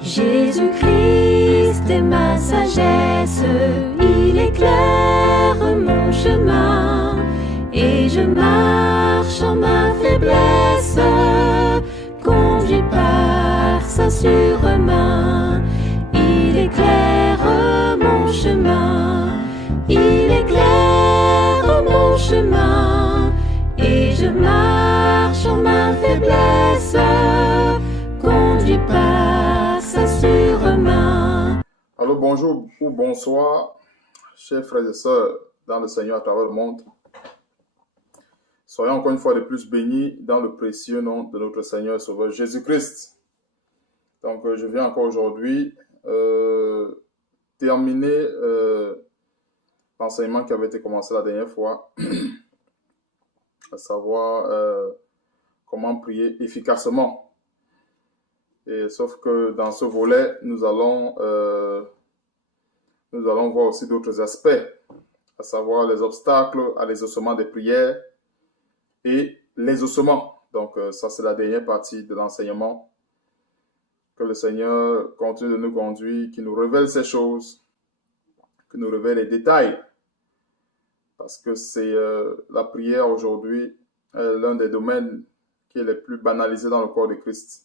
Jésus-Christ est ma sagesse, il éclaire mon chemin, et je marche en ma faiblesse, conduit par sa sûre-main. Il éclaire mon chemin, il éclaire mon chemin, et je marche en ma faiblesse, conduit par sa sûre-main. Alors bonjour ou bonsoir, chers frères et sœurs dans le Seigneur à travers le monde. Soyons encore une fois de plus bénis dans le précieux nom de notre Seigneur et Sauveur Jésus-Christ. Donc je viens encore aujourd'hui terminer l'enseignement qui avait été commencé la dernière fois, à savoir comment prier efficacement. Et sauf que dans ce volet, nous allons voir aussi d'autres aspects, à savoir les obstacles à l'exaucement des prières et l'exaucement. Donc ça, c'est la dernière partie de l'enseignement. Que le Seigneur continue de nous conduire, qu'il nous révèle ces choses, qu'il nous révèle les détails. Parce que c'est la prière aujourd'hui, l'un des domaines qui est le plus banalisé dans le corps de Christ.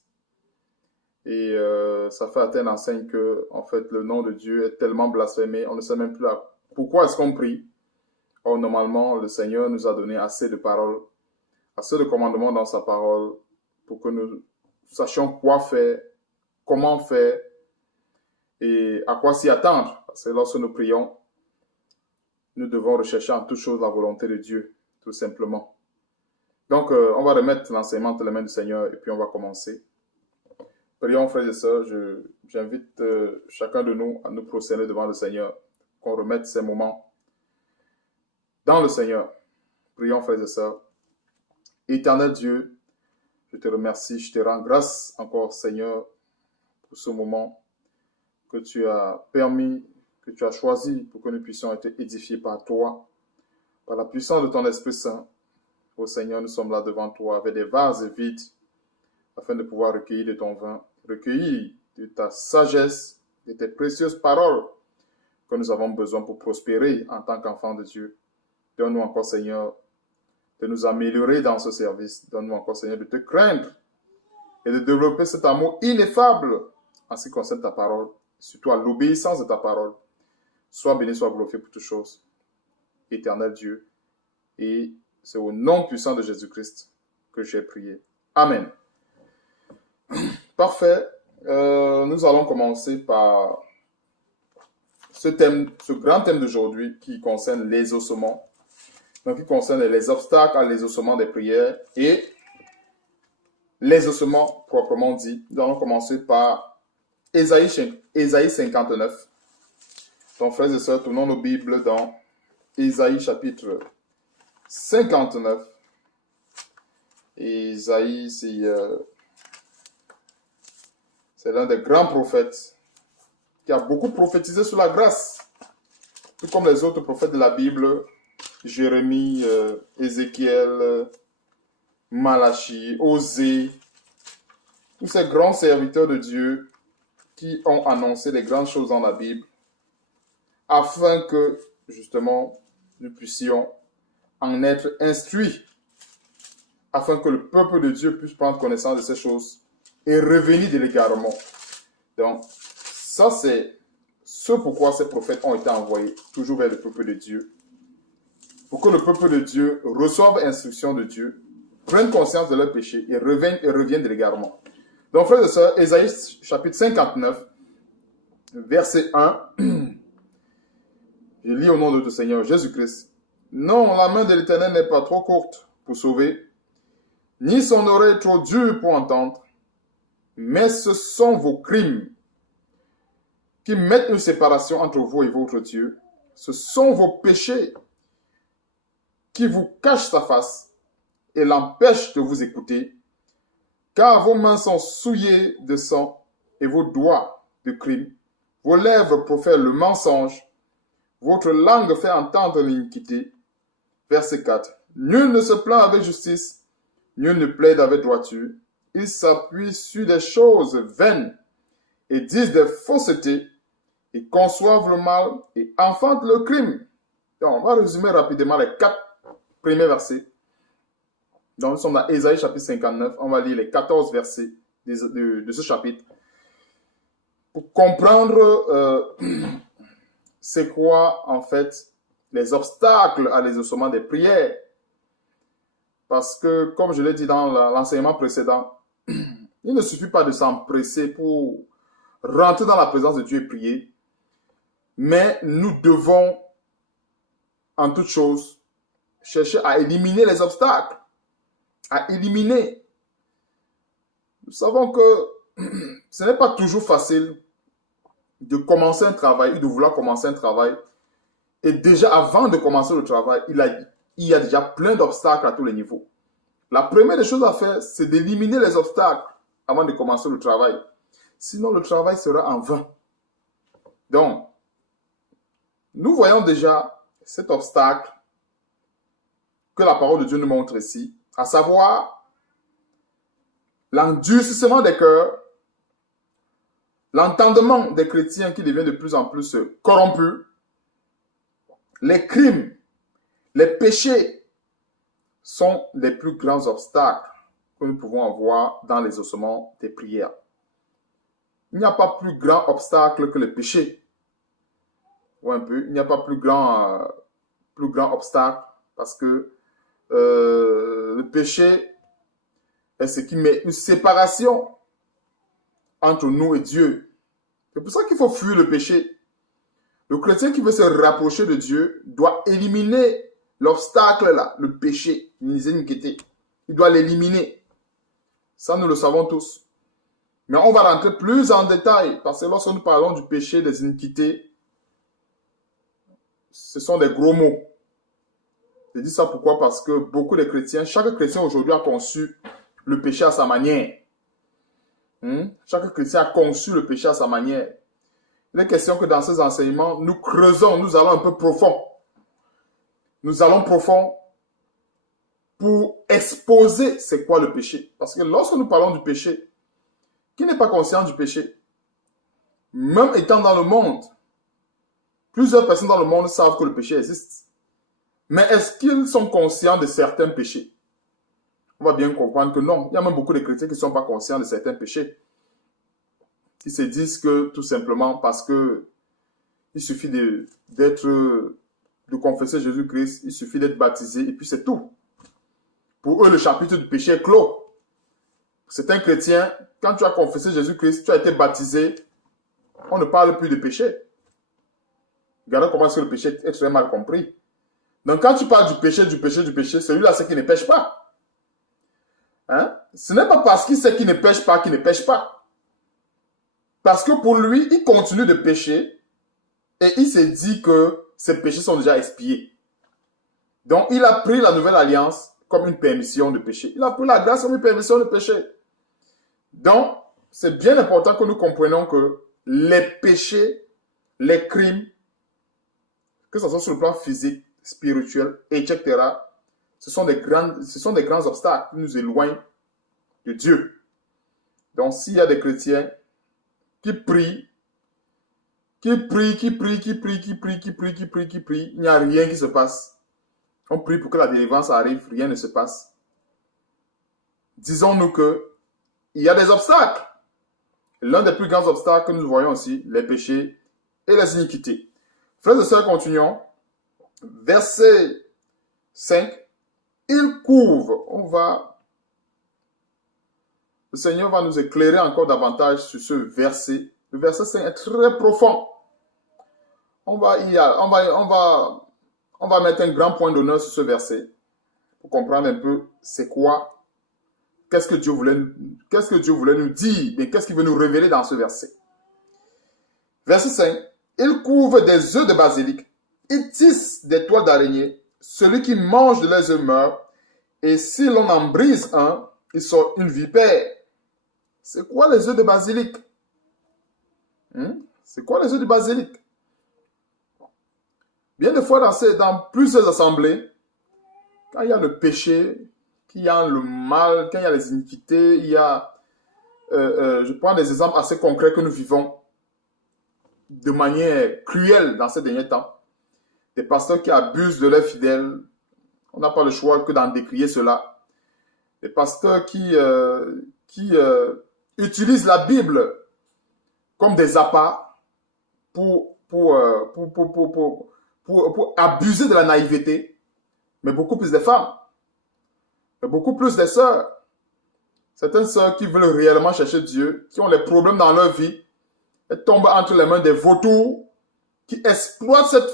Et ça fait atteindre l'enseigne que, en fait, le nom de Dieu est tellement blasphémé, on ne sait même plus pourquoi est-ce qu'on prie. Or, normalement, le Seigneur nous a donné assez de paroles, assez de commandements dans sa parole pour que nous sachions quoi faire, comment faire et à quoi s'y attendre. Parce que lorsque nous prions, nous devons rechercher en toute chose la volonté de Dieu, tout simplement. Donc, on va remettre l'enseignement entre les mains du Seigneur et puis on va commencer. Prions, frères et sœurs, j'invite chacun de nous à nous prosterner devant le Seigneur, qu'on remette ces moments dans le Seigneur. Prions, frères et sœurs. Éternel Dieu, je te remercie, je te rends grâce encore, Seigneur, pour ce moment que tu as permis, que tu as choisi pour que nous puissions être édifiés par toi, par la puissance de ton Esprit Saint. Ô Seigneur, nous sommes là devant toi avec des vases vides afin de pouvoir recueillir de ton vin, recueillir de ta sagesse, de tes précieuses paroles que nous avons besoin pour prospérer en tant qu'enfants de Dieu. Donne-nous encore, Seigneur, de nous améliorer dans ce service. Donne-nous encore, Seigneur, de te craindre et de développer cet amour ineffable en ce qui concerne ta parole, surtout à l'obéissance de ta parole. Sois béni, sois glorifié pour toutes choses. Éternel Dieu, et c'est au nom puissant de Jésus-Christ que j'ai prié. Amen. Parfait. Nous allons commencer par ce grand thème d'aujourd'hui qui concerne l'exaucement. Donc, qui concerne les obstacles à l'exaucement des prières et l'exaucement proprement dit. Nous allons commencer par Ésaïe 59. Donc, frères et sœurs, tournons nos Bibles dans Ésaïe chapitre 59. Ésaïe, c'est l'un des grands prophètes qui a beaucoup prophétisé sur la grâce. Tout comme les autres prophètes de la Bible, Jérémie, Ézéchiel, Malachie, Osée, tous ces grands serviteurs de Dieu qui ont annoncé les grandes choses dans la Bible, afin que, justement, nous puissions en être instruits, afin que le peuple de Dieu puisse prendre connaissance de ces choses et revenir de l'égarement. Donc, ça c'est ce pourquoi ces prophètes ont été envoyés toujours vers le peuple de Dieu. Pour que le peuple de Dieu reçoive instruction de Dieu, prenne conscience de leurs péchés et revienne de l'égarement. Donc, frères et sœurs, Ésaïe chapitre 59, verset 1, je lis au nom de notre Seigneur Jésus-Christ. Non, la main de l'Éternel n'est pas trop courte pour sauver, ni son oreille trop dure pour entendre, mais ce sont vos crimes qui mettent une séparation entre vous et votre Dieu. Ce sont vos péchés qui vous cachent sa face et l'empêchent de vous écouter, car vos mains sont souillées de sang et vos doigts de crime. Vos lèvres profèrent le mensonge, votre langue fait entendre l'iniquité. Verset 4. Nul ne se plaint avec justice, nul ne plaide avec droiture. Il s'appuie sur des choses vaines et disent des faussetés, ils conçoivent le mal et enfantent le crime. Donc, on va résumer rapidement les 4 premiers versets. Donc, nous sommes dans Ésaïe chapitre 59. On va lire les 14 versets de ce chapitre pour comprendre c'est quoi, en fait, les obstacles à l'exaucement des prières. Parce que, comme je l'ai dit dans l'enseignement précédent, il ne suffit pas de s'empresser pour rentrer dans la présence de Dieu et prier, mais nous devons, en toute chose, chercher à éliminer les obstacles, à éliminer. Nous savons que ce n'est pas toujours facile de commencer un travail ou de vouloir commencer un travail. Et déjà, avant de commencer le travail, il y a déjà plein d'obstacles à tous les niveaux. La première des choses à faire, c'est d'éliminer les obstacles avant de commencer le travail. Sinon, le travail sera en vain. Donc, nous voyons déjà cet obstacle que la parole de Dieu nous montre ici, à savoir l'endurcissement des cœurs, l'entendement des chrétiens qui devient de plus en plus corrompus, les crimes, les péchés sont les plus grands obstacles que nous pouvons avoir dans l'exaucement des prières. Il n'y a pas plus grand obstacle que le péché. Ouais, un peu. Il n'y a pas plus grand obstacle parce que le péché est ce qui met une séparation entre nous et Dieu. C'est pour ça qu'il faut fuir le péché. Le chrétien qui veut se rapprocher de Dieu doit éliminer l'obstacle là, le péché, l'iniquité. Il doit l'éliminer. Ça, nous le savons tous. Mais on va rentrer plus en détail parce que lorsque nous parlons du péché, des iniquités, ce sont des gros mots. Je dis ça pourquoi? Parce que beaucoup de chrétiens, chaque chrétien aujourd'hui a conçu le péché à sa manière. Chaque chrétien a conçu le péché à sa manière. Il est question que dans ces enseignements, nous creusons, nous allons un peu profond. Nous allons profond pour exposer c'est quoi le péché. Parce que lorsque nous parlons du péché, qui n'est pas conscient du péché? Même étant dans le monde, plusieurs personnes dans le monde savent que le péché existe. Mais est-ce qu'ils sont conscients de certains péchés? On va bien comprendre que non. Il y a même beaucoup de chrétiens qui ne sont pas conscients de certains péchés. Ils se disent que tout simplement parce que il suffit de confesser Jésus-Christ, il suffit d'être baptisé et puis c'est tout. Pour eux, le chapitre du péché est clos. C'est un chrétien, quand tu as confessé Jésus-Christ, tu as été baptisé, on ne parle plus de péché. Regardez comment est-ce que le péché est très mal compris. Donc quand tu parles du péché, celui-là c'est qui ne pêche pas. Ce n'est pas parce qu'il sait qu'il ne pêche pas qu'il ne pêche pas. Parce que pour lui, il continue de pécher et il s'est dit que ses péchés sont déjà expiés. Donc il a pris la nouvelle alliance comme une permission de pécher. Il a pris la grâce comme une permission de pécher. Donc, c'est bien important que nous comprenions que les péchés, les crimes, que ce soit sur le plan physique, spirituel, etc., ce sont des grands obstacles qui nous éloignent de Dieu. Donc, s'il y a des chrétiens qui prient, il n'y a rien qui se passe. On prie pour que la délivrance arrive, rien ne se passe. Disons-nous que il y a des obstacles. L'un des plus grands obstacles que nous voyons aussi, les péchés et les iniquités. Frères et sœurs, continuons. Verset 5. Il couvre. Le Seigneur va nous éclairer encore davantage sur ce verset. Le verset 5 est très profond. On va mettre un grand point d'honneur sur ce verset pour comprendre un peu c'est quoi. Qu'est-ce que Dieu voulait nous dire? Mais qu'est-ce qu'il veut nous révéler dans ce verset? Verset 5. Il couvre des œufs de basilic. Il tisse des toiles d'araignée. Celui qui mange de leurs œufs meurt. Et si l'on en brise un, il sort une vipère. C'est quoi les œufs de basilic? C'est quoi les œufs de basilic? Bien des fois, dans plusieurs assemblées, quand il y a le péché, qu'il y a le mal, quand il y a les iniquités, il y a je prends des exemples assez concrets que nous vivons de manière cruelle dans ces derniers temps. Des pasteurs qui abusent de leurs fidèles. On n'a pas le choix que d'en décrier cela. Des pasteurs qui utilisent la Bible comme des appâts pour abuser de la naïveté, mais beaucoup plus des femmes, mais beaucoup plus des sœurs. Certaines sœurs qui veulent réellement chercher Dieu, qui ont les problèmes dans leur vie, elles tombent entre les mains des vautours qui exploitent cette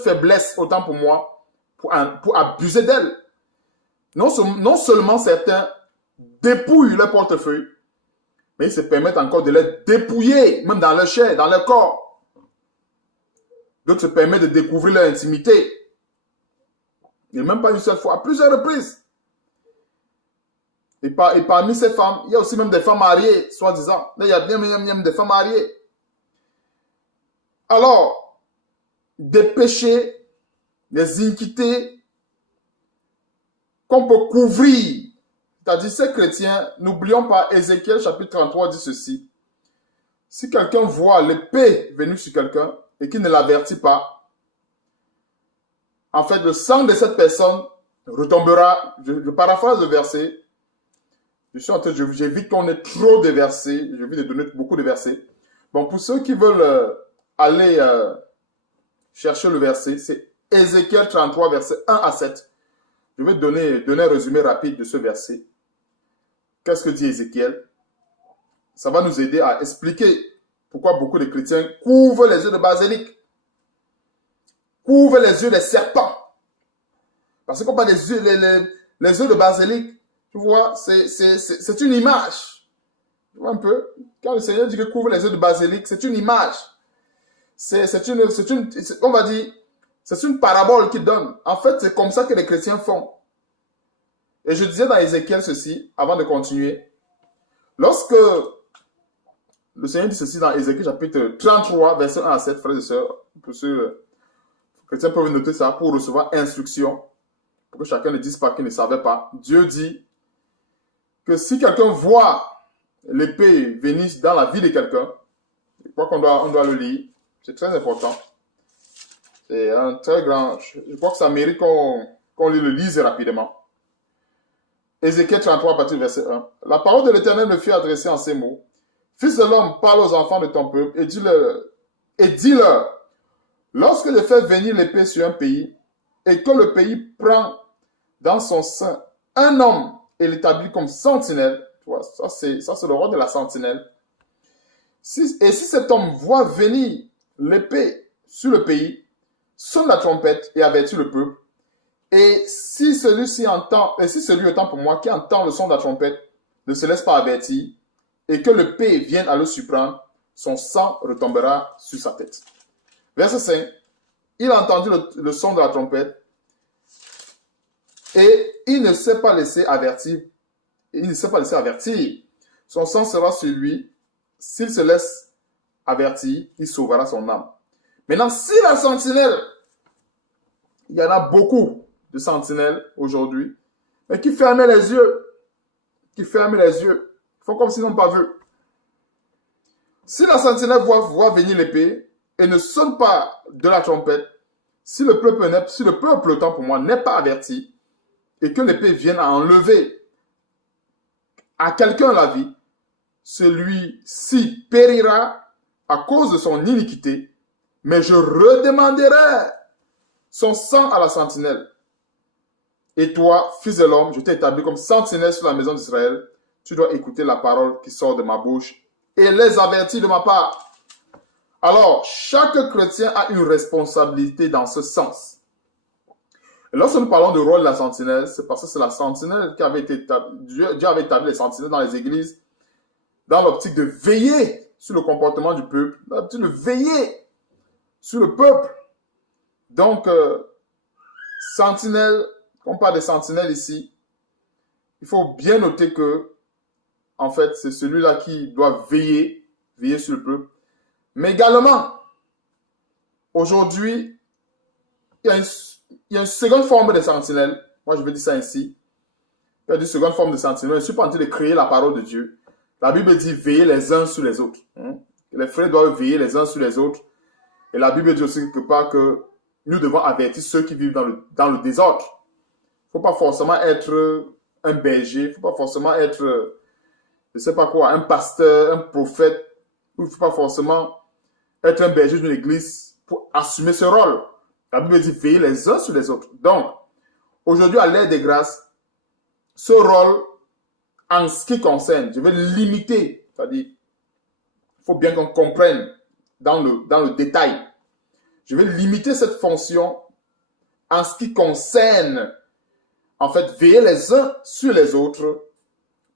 faiblesse, autant pour moi, pour abuser d'elle. Non seulement certains dépouillent leur portefeuille, mais ils se permettent encore de les dépouiller, même dans leur chair, dans leur corps. D'autres se permettent de découvrir leur intimité. Et même pas une seule fois, à plusieurs reprises. Et parmi ces femmes, il y a aussi même des femmes mariées, soi-disant. Il y a bien des femmes mariées. Alors, des péchés, des iniquités qu'on peut couvrir. C'est-à-dire, ces chrétiens, n'oublions pas, Ézéchiel chapitre 33 dit ceci. Si quelqu'un voit l'épée venir sur quelqu'un et qu'il ne l'avertit pas, en fait, le sang de cette personne retombera. Je paraphrase le verset. J'évite qu'on ait trop de versets. J'évite de donner beaucoup de versets. Bon, pour ceux qui veulent aller chercher le verset, c'est Ézéchiel 33, verset 1 à 7. Je vais donner un résumé rapide de ce verset. Qu'est-ce que dit Ézéchiel? Ça va nous aider à expliquer pourquoi beaucoup de chrétiens couvrent les yeux de basilic, couvrent les yeux des serpents. Parce qu'on parle des yeux, les yeux de basilic, tu vois, c'est une image. Tu vois un peu? Quand le Seigneur dit que couvre les yeux de basilic, c'est une image. On va dire, c'est une parabole qu'il donne. En fait, c'est comme ça que les chrétiens font. Et je disais dans Ézéchiel ceci, avant de continuer. Lorsque le Seigneur dit ceci dans Ézéchiel chapitre 33, verset 1 à 7, frères et sœurs, pour ceux chrétiens peuvent noter ça pour recevoir instruction, pour que chacun ne dise pas qu'il ne savait pas. Dieu dit que si quelqu'un voit l'épée venir dans la vie de quelqu'un, je crois qu'on doit le lire, c'est très important. C'est un très grand, je crois que ça mérite qu'on le lise rapidement. Ézéchiel 33, à partir du verset 1. La parole de l'Éternel me fut adressée en ces mots. Fils de l'homme, parle aux enfants de ton peuple et dis-leur, lorsque je fais venir l'épée sur un pays et que le pays prend dans son sein un homme et l'établit comme sentinelle, tu vois, ça c'est le rôle de la sentinelle. Et si cet homme voit venir l'épée sur le pays, sonne la trompette et avertit le peuple. Et si celui autant pour moi qui entend le son de la trompette ne se laisse pas avertir et que l'épée vienne à le surprendre, son sang retombera sur sa tête. Verset 5. Il a entendu le son de la trompette et il ne s'est pas laissé avertir. Son sang sera sur lui. S'il se laisse avertir, il sauvera son âme. Maintenant, si la sentinelle, il y en a beaucoup de sentinelles aujourd'hui, mais qui ferment les yeux, font comme s'ils n'ont pas vu. Si la sentinelle voit venir l'épée et ne sonne pas de la trompette, si le peuple, autant pour moi, n'est pas averti et que l'épée vienne à enlever à quelqu'un la vie, celui-ci périra à cause de son iniquité, mais je redemanderai son sang à la sentinelle. Et toi, fils de l'homme, je t'ai établi comme sentinelle sur la maison d'Israël. Tu dois écouter la parole qui sort de ma bouche et les avertir de ma part. Alors, chaque chrétien a une responsabilité dans ce sens. Et lorsque nous parlons de rôle de la sentinelle, c'est parce que c'est la sentinelle qui avait été établie. Dieu avait établi les sentinelles dans les églises dans l'optique de veiller sur le comportement du peuple, dans l'optique de veiller sur le peuple. Donc, sentinelle, on parle de sentinelle ici, il faut bien noter que, en fait, c'est celui-là qui doit veiller sur le peuple. Mais également, aujourd'hui, il y a une seconde forme de sentinelle. Moi, je vais dire ça ainsi. Il y a une seconde forme de sentinelle. Je ne suis pas en train de créer la parole de Dieu. La Bible dit veiller les uns sur les autres. Les frères doivent veiller les uns sur les autres. Et la Bible dit aussi quelque part que nous devons avertir ceux qui vivent dans le désordre. Il ne faut pas forcément être un berger, il ne faut pas forcément être, je ne sais pas quoi, un pasteur, un prophète. Il ne faut pas forcément être un berger d'une église pour assumer ce rôle. La Bible dit veiller les uns sur les autres. Donc, aujourd'hui, à l'ère des grâces, ce rôle, en ce qui concerne, je vais limiter. C'est-à-dire, il faut bien qu'on comprenne dans le détail. Je vais limiter cette fonction en ce qui concerne, en fait, veiller les uns sur les autres.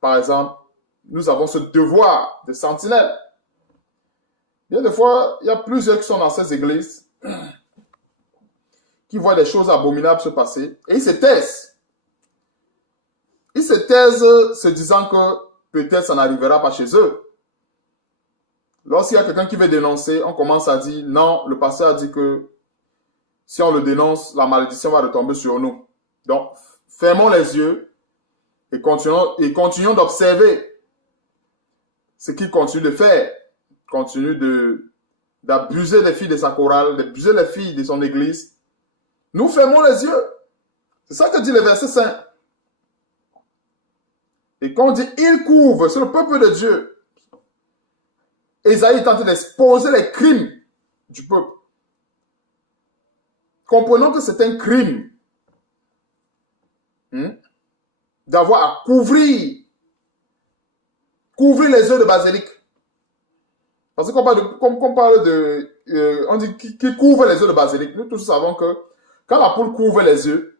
Par exemple, nous avons ce devoir de sentinelle. Bien des fois, il y a plusieurs qui sont dans ces églises qui voient des choses abominables se passer et ils se taisent. Ils se taisent se disant que peut-être ça n'arrivera pas chez eux. Lorsqu'il y a quelqu'un qui veut dénoncer, on commence à dire non, le pasteur a dit que si on le dénonce, la malédiction va retomber sur nous. Donc, fermons les yeux et continuons d'observer ce qu'il continue de faire. Continue d'abuser les filles de sa chorale, d'abuser les filles de son église. Nous fermons les yeux. C'est ça que dit le verset 5. Et quand on dit il couvre sur le peuple de Dieu, Ésaïe tente d'exposer les crimes du peuple. Comprenons que c'est un crime d'avoir à couvrir les œufs de basilic. Parce qu'on parle de, on dit qui couvre les œufs de basilic. Nous tous savons que quand la poule couvre les œufs,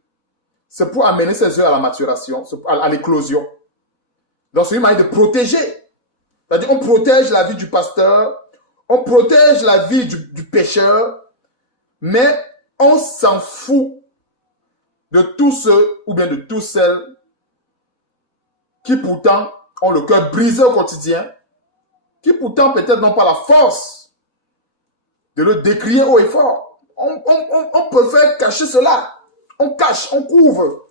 c'est pour amener ces œufs à la maturation, à l'éclosion. Donc c'est une manière de protéger. C'est-à-dire on protège la vie du pasteur, on protège la vie du pécheur, mais on s'en fout de tous ceux ou bien de toutes celles qui pourtant ont le cœur brisé au quotidien, qui pourtant peut-être n'ont pas la force de le décrier haut et fort. On préfère cacher cela. On cache, on couvre.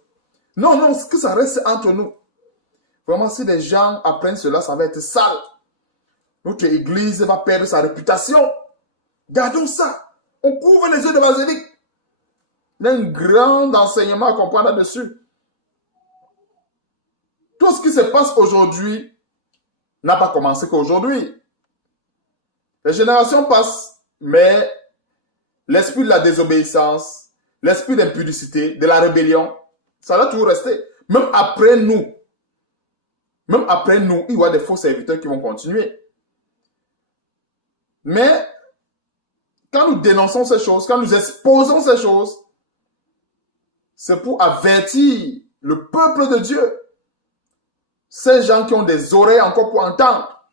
Non, que ça reste entre nous. Vraiment, si les gens apprennent cela, ça va être sale. Notre église va perdre sa réputation. Gardons ça. On couvre les œufs de basilic. Il y a un grand enseignement à comprendre là-dessus. Tout ce qui se passe aujourd'hui n'a pas commencé qu'aujourd'hui. Les générations passent, mais l'esprit de la désobéissance, l'esprit d'impudicité, de la rébellion, ça va toujours rester. Même après nous, il y aura des faux serviteurs qui vont continuer. Mais quand nous dénonçons ces choses, quand nous exposons ces choses, c'est pour avertir le peuple de Dieu. Ces gens qui ont des oreilles encore pour entendre.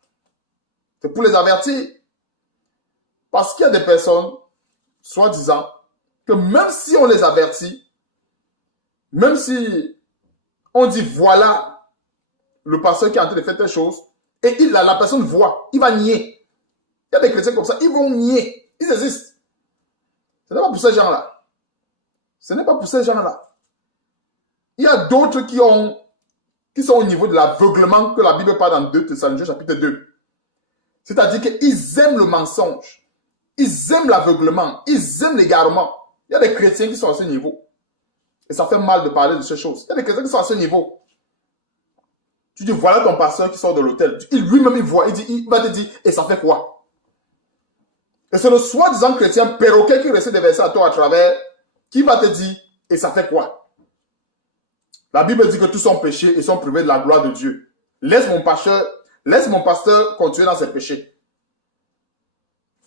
C'est pour les avertir. Parce qu'il y a des personnes, soi-disant, que même si on les avertit, même si on dit voilà le pasteur qui est en train de faire telle chose, et la personne voit, il va nier. Il y a des chrétiens comme ça, ils vont nier. Ils existent. Ce n'est pas pour ces gens-là. Ce n'est pas pour ces gens-là. Il y a d'autres qui sont au niveau de l'aveuglement que la Bible parle dans 2 Thessaloniciens chapitre 2. C'est-à-dire qu'ils aiment le mensonge. Ils aiment l'aveuglement. Ils aiment l'égarement. Il y a des chrétiens qui sont à ce niveau. Et ça fait mal de parler de ces choses. Il y a des chrétiens qui sont à ce niveau. Tu dis, voilà ton pasteur qui sort de l'hôtel. Lui-même, il voit. Il va te dire, et ça fait quoi? Et c'est le soi-disant chrétien perroquet qui récite des versets à toi à travers, qui va te dire, et ça fait quoi? La Bible dit que tous sont péchés et sont privés de la gloire de Dieu. Laisse mon pasteur continuer dans ses péchés.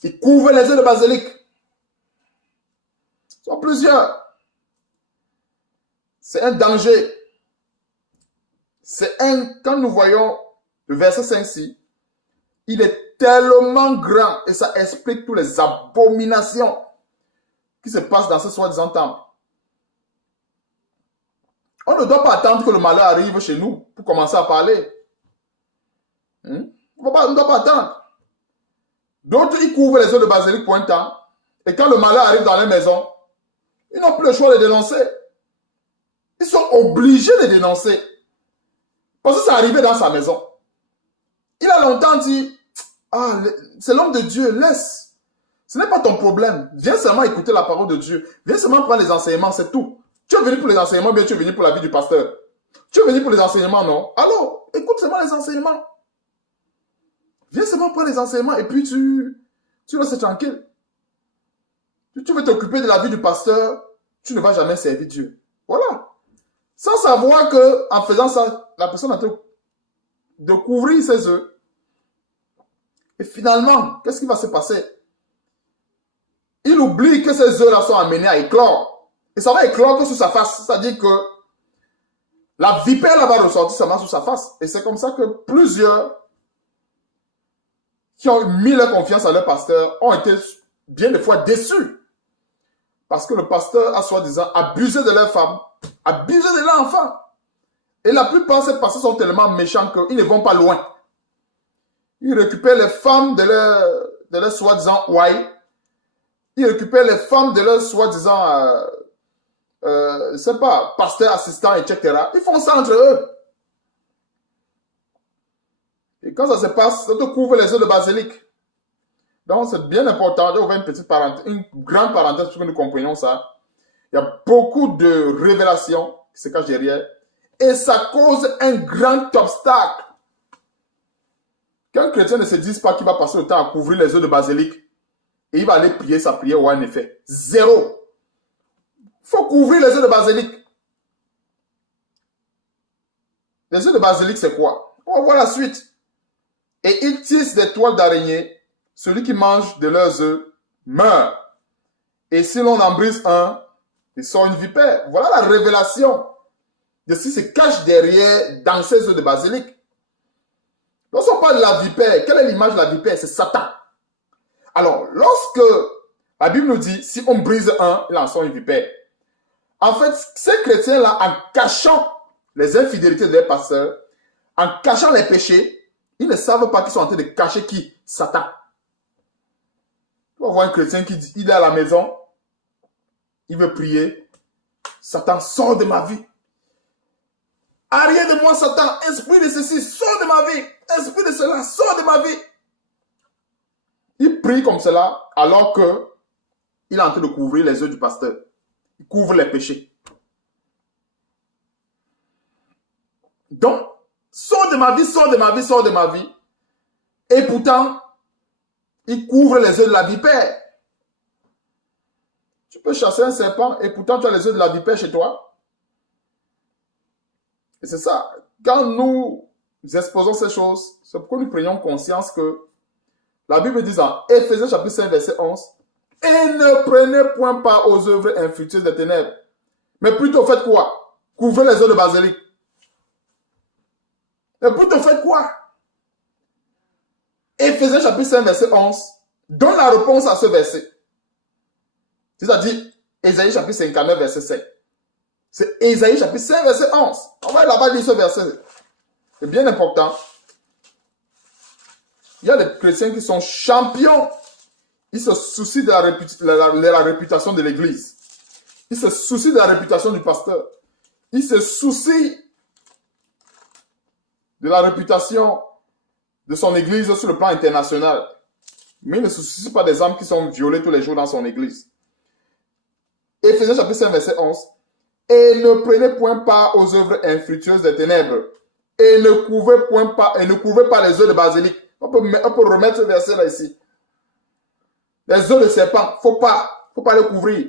Il couvre les œufs de basilic. Ils sont plusieurs. C'est un danger. Quand nous voyons le verset 5-ci, il est tellement grand et ça explique toutes les abominations qui se passent dans ce soi-disant temple. On ne doit pas attendre que le malheur arrive chez nous pour commencer à parler. On ne doit pas attendre. D'autres, ils couvrent les œufs de basilic pour un temps. Et quand le malheur arrive dans les maisons, ils n'ont plus le choix de dénoncer. Ils sont obligés de dénoncer. Parce que c'est arrivé dans sa maison. Il a longtemps dit, ah, c'est l'homme de Dieu, laisse. Ce n'est pas ton problème. Viens seulement écouter la parole de Dieu. Viens seulement prendre les enseignements, c'est tout. Tu es venu pour les enseignements, bien tu es venu pour la vie du pasteur. Tu es venu pour les enseignements, non? Alors, écoute seulement les enseignements. Viens seulement prendre les enseignements et puis tu restes tranquille. Tu veux t'occuper de la vie du pasteur, tu ne vas jamais servir Dieu. Voilà. Sans savoir que en faisant ça, la personne a de couvrir ses œufs. Et finalement, qu'est-ce qui va se passer? Il oublie que ces œufs-là sont amenés à éclore. Et ça va éclore que sur sa face. C'est-à-dire que la vipère là va ressortir seulement sur sa face. Et c'est comme ça que plusieurs qui ont mis leur confiance à leur pasteur ont été bien des fois déçus. Parce que le pasteur a soi-disant abusé de leur femme, abusé de leur enfant. Et la plupart de ces pasteurs sont tellement méchants qu'ils ne vont pas loin. Ils récupèrent les femmes de leur soi-disant ouaille. Ils récupèrent les femmes de leur soi-disant, je ne sais pas, pasteur, assistant, etc. Ils font ça entre eux. Et quand ça se passe, ça te couvre les œufs de basilic. Donc, c'est bien important. Je vais ouvrir une petite parenthèse, une grande parenthèse pour que nous comprenions ça. Il y a beaucoup de révélations qui se cachent derrière. Et ça cause un grand obstacle. Qu'un chrétien ne se dise pas qu'il va passer le temps à couvrir les œufs de basilic et il va aller prier sa prière ou un effet. Zéro. Il faut couvrir les œufs de basilic. Les œufs de basilic, c'est quoi? On va voir la suite. Et ils tissent des toiles d'araignée. Celui qui mange de leurs œufs meurt. Et si l'on en brise un, il sort une vipère. Voilà la révélation de ce qui se cache derrière dans ces œufs de basilic. Lorsqu'on parle de la vipère, quelle est l'image de la vipère? C'est Satan. Alors, lorsque la Bible nous dit, si on brise un, il en sort une vipère. En fait, ces chrétiens-là, en cachant les infidélités de leurs pasteurs, en cachant les péchés, ils ne savent pas qu'ils sont en train de cacher qui? Satan. Tu vas voir un chrétien qui dit, il est à la maison, il veut prier. Satan, sort de ma vie. Arrière de moi, Satan, esprit de ceci, sort de ma vie. Esprit de cela, sort de ma vie. Il prie comme cela, alors que il est en train de couvrir les œufs du pasteur. Il couvre les péchés. Donc, sort de ma vie, sort de ma vie, sort de ma vie. Et pourtant, il couvre les œufs de la vipère. Tu peux chasser un serpent et pourtant tu as les œufs de la vipère chez toi. Et c'est ça. Quand nous exposons ces choses, c'est pourquoi nous prenions conscience que la Bible dit en Éphésiens chapitre 5 verset 11, « Et ne prenez point part aux œuvres infructueuses des ténèbres, mais plutôt faites quoi? Couvrez les œufs de basilic. » Mais plutôt faites quoi? Éphésiens chapitre 5 verset 11 donne la réponse à ce verset. C'est-à-dire Ésaïe chapitre 59 verset 7. C'est Ésaïe chapitre 5 verset 11. On va là-bas lire ce verset. C'est bien important. Il y a des chrétiens qui sont champions. Ils se soucient de la réputation de l'église. Ils se soucient de la réputation du pasteur. Ils se soucient de la réputation de son église sur le plan international. Mais il ne se soucie pas des âmes qui sont violées tous les jours dans son église. Éphésiens chapitre 5 verset 11. Et ne prenez point part aux œuvres infructueuses des ténèbres. Et ne couvrez pas les œufs de basilic. On peut remettre ce verset là ici. Les œufs de serpent, faut pas les couvrir.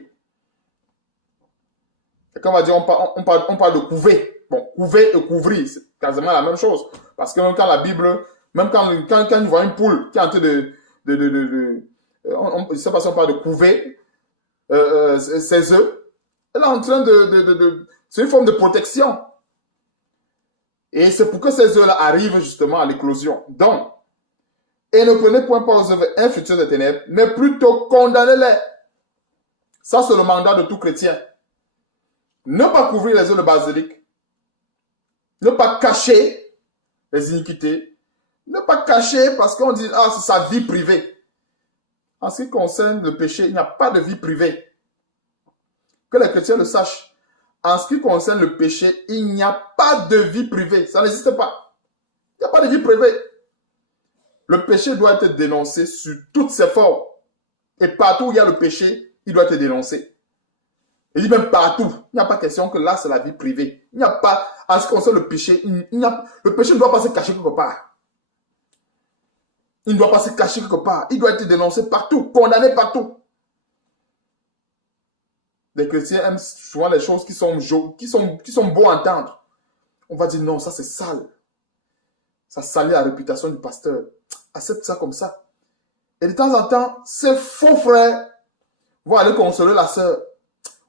Et quand on va dire, on parle de couver. Bon, couver et couvrir, c'est quasiment la même chose. Parce que même quand la Bible, même quand on voit une poule qui est en train je ne sais pas si on parle de couver ses œufs, elle est en train c'est une forme de protection. Et c'est pour que ces œufs-là arrivent justement à l'éclosion. Donc, et ne prenez point part aux œuvres infructueuses des ténèbres, mais plutôt condamnez-les. Ça, c'est le mandat de tout chrétien. Ne pas couvrir les œufs de basilic. Ne pas cacher les iniquités. Ne pas cacher parce qu'on dit, ah, c'est sa vie privée. En ce qui concerne le péché, il n'y a pas de vie privée. Que les chrétiens le sachent. En ce qui concerne le péché, il n'y a pas de vie privée. Ça n'existe pas. Il n'y a pas de vie privée. Le péché doit être dénoncé sur toutes ses formes. Et partout où il y a le péché, il doit être dénoncé. Il dit même partout. Il n'y a pas question que là, c'est la vie privée. Il n'y a pas, en ce qui concerne le péché, le péché ne doit pas se cacher quelque part. Il ne doit pas se cacher quelque part. Il doit être dénoncé partout, condamné partout. Les chrétiens aiment souvent les choses qui sont beaux à entendre. On va dire non, ça c'est sale. Ça salit la réputation du pasteur. Accepte ça comme ça. Et de temps en temps, ces faux frères vont aller consoler la sœur.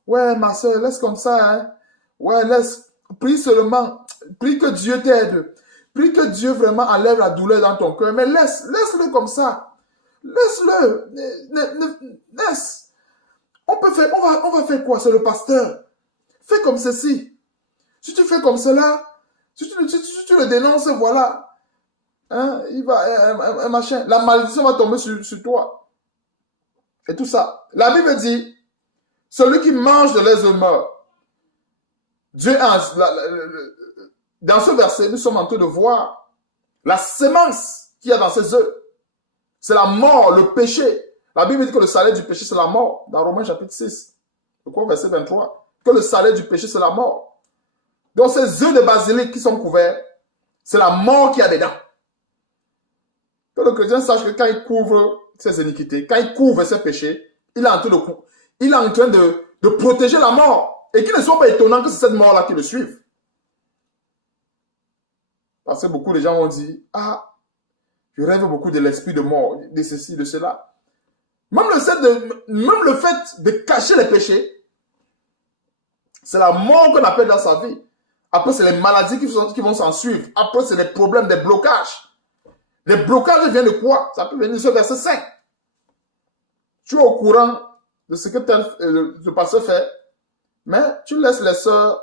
Ouais, ma sœur, laisse comme ça. Hein. Ouais, laisse. Prie seulement. Prie que Dieu t'aide. Prie que Dieu vraiment enlève la douleur dans ton cœur. Mais laisse-le comme ça. Laisse-le. Laisse. On va faire quoi? C'est le pasteur. Fais comme ceci. Si tu fais comme cela, si tu le dénonces, voilà. Hein, il va, machin. La malédiction va tomber sur toi. Et tout ça. La Bible dit, celui qui mange de leurs œufs meurt. Dieu, dans ce verset, nous sommes en train de voir la sémence qu'il y a dans ces œufs. C'est la mort, le péché. La Bible dit que le salaire du péché, c'est la mort. Dans Romains chapitre 6, verset 23. Que le salaire du péché, c'est la mort. Donc ces œufs de basilic qui sont couverts, c'est la mort qu'il y a dedans. Que le chrétien sache que quand il couvre ses iniquités, quand il couvre ses péchés, il est en train de protéger la mort. Et qu'il ne soit pas étonnant que c'est cette mort-là qui le suive. Parce que beaucoup de gens vont dire, ah, je rêve beaucoup de l'esprit de mort, de ceci, de cela. Même le fait de cacher les péchés, c'est la mort qu'on appelle dans sa vie. Après, c'est les maladies qui vont s'en suivre. Après, c'est les problèmes, des blocages. Les blocages viennent de quoi? Ça peut venir de ce verset 5. Tu es au courant de ce que le pasteur fait, mais tu laisses les sœurs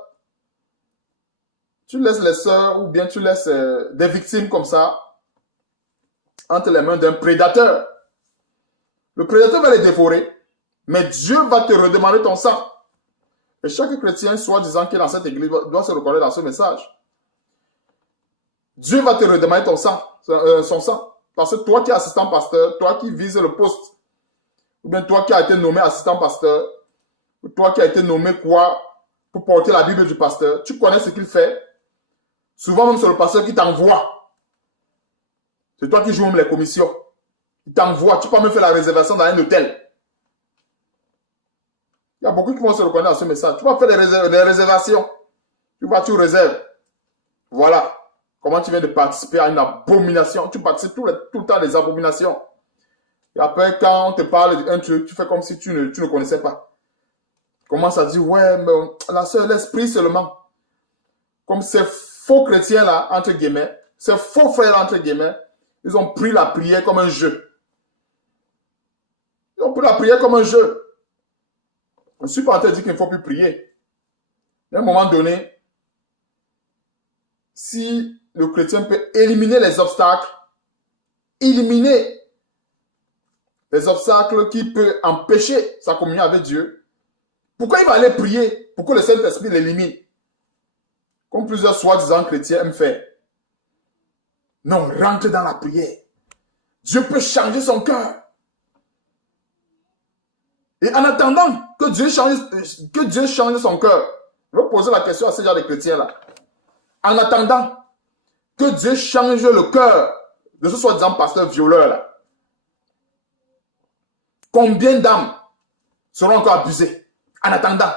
ou bien tu laisses des victimes comme ça entre les mains d'un prédateur. Le prédateur va les dévorer, mais Dieu va te redemander ton sang. Et chaque chrétien, soi-disant qui est dans cette église, doit se reconnaître dans ce message. Dieu va te redemander son sang. Parce que toi qui es assistant pasteur, toi qui vises le poste, ou bien toi qui as été nommé assistant pasteur, ou toi qui as été nommé quoi pour porter la Bible du pasteur, tu connais ce qu'il fait. Souvent même c'est le pasteur qui t'envoie. C'est toi qui joues même les commissions. Il t'envoie, tu peux même faire la réservation dans un hôtel. Il y a beaucoup qui vont se reconnaître dans ce message. Tu vas faire des réservations. Tu réserves. Voilà. Comment tu viens de participer à une abomination. Tu participes tout le temps à des abominations. Et après, quand on te parle d'un truc, tu fais comme si tu ne connaissais pas. Tu commences à dire, ouais, mais la sœur, l'esprit seulement. Comme ces faux chrétiens-là, entre guillemets, ces faux frères, entre guillemets, ils ont pris la prière comme un jeu. Ils ont pris la prière comme un jeu. Je ne suis pas en train de dire qu'il ne faut plus prier. À un moment donné, si le chrétien peut éliminer les obstacles qui peuvent empêcher sa communion avec Dieu, pourquoi il va aller prier pour que le Saint-Esprit l'élimine? Comme plusieurs soi-disant chrétiens aiment faire. Non, rentre dans la prière. Dieu peut changer son cœur. Et en attendant que Dieu change son cœur, je vais poser la question à ces gens de chrétiens-là. En attendant que Dieu change le cœur de ce soi-disant pasteur violeur-là, combien d'âmes seront encore abusées en attendant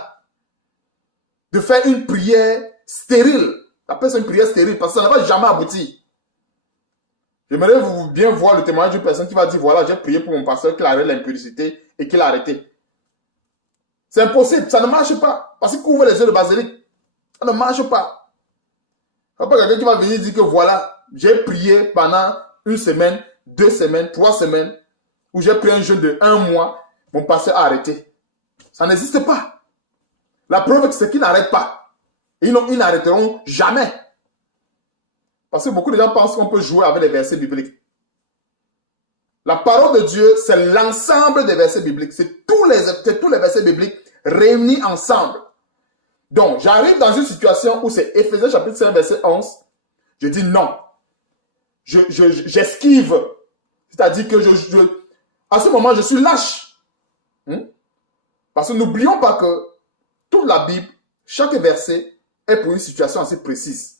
de faire une prière stérile? Appelle ça une prière stérile parce que ça ne va jamais aboutir. J'aimerais bien voir le témoignage d'une personne qui va dire, voilà, j'ai prié pour mon pasteur qu'il arrête l'impudicité et qu'il a arrêté. C'est impossible, ça ne marche pas. Parce qu'il couvre les œufs de basilic. Ça ne marche pas. Il n'y a pas quelqu'un qui va venir dire que voilà, j'ai prié pendant 1 semaine, 2 semaines, 3 semaines, où j'ai pris un jeûne de 1 mois, mon pasteur a arrêté. Ça n'existe pas. La preuve, c'est qu'ils n'arrêtent pas. Et ils n'arrêteront jamais. Parce que beaucoup de gens pensent qu'on peut jouer avec les versets bibliques. La parole de Dieu, c'est l'ensemble des versets bibliques. C'est tous les versets bibliques réunis ensemble. Donc, j'arrive dans une situation où c'est Éphésiens chapitre 5, verset 11. Je dis non. J'esquive C'est-à-dire que à ce moment, je suis lâche. Parce que n'oublions pas que toute la Bible, chaque verset est pour une situation assez précise.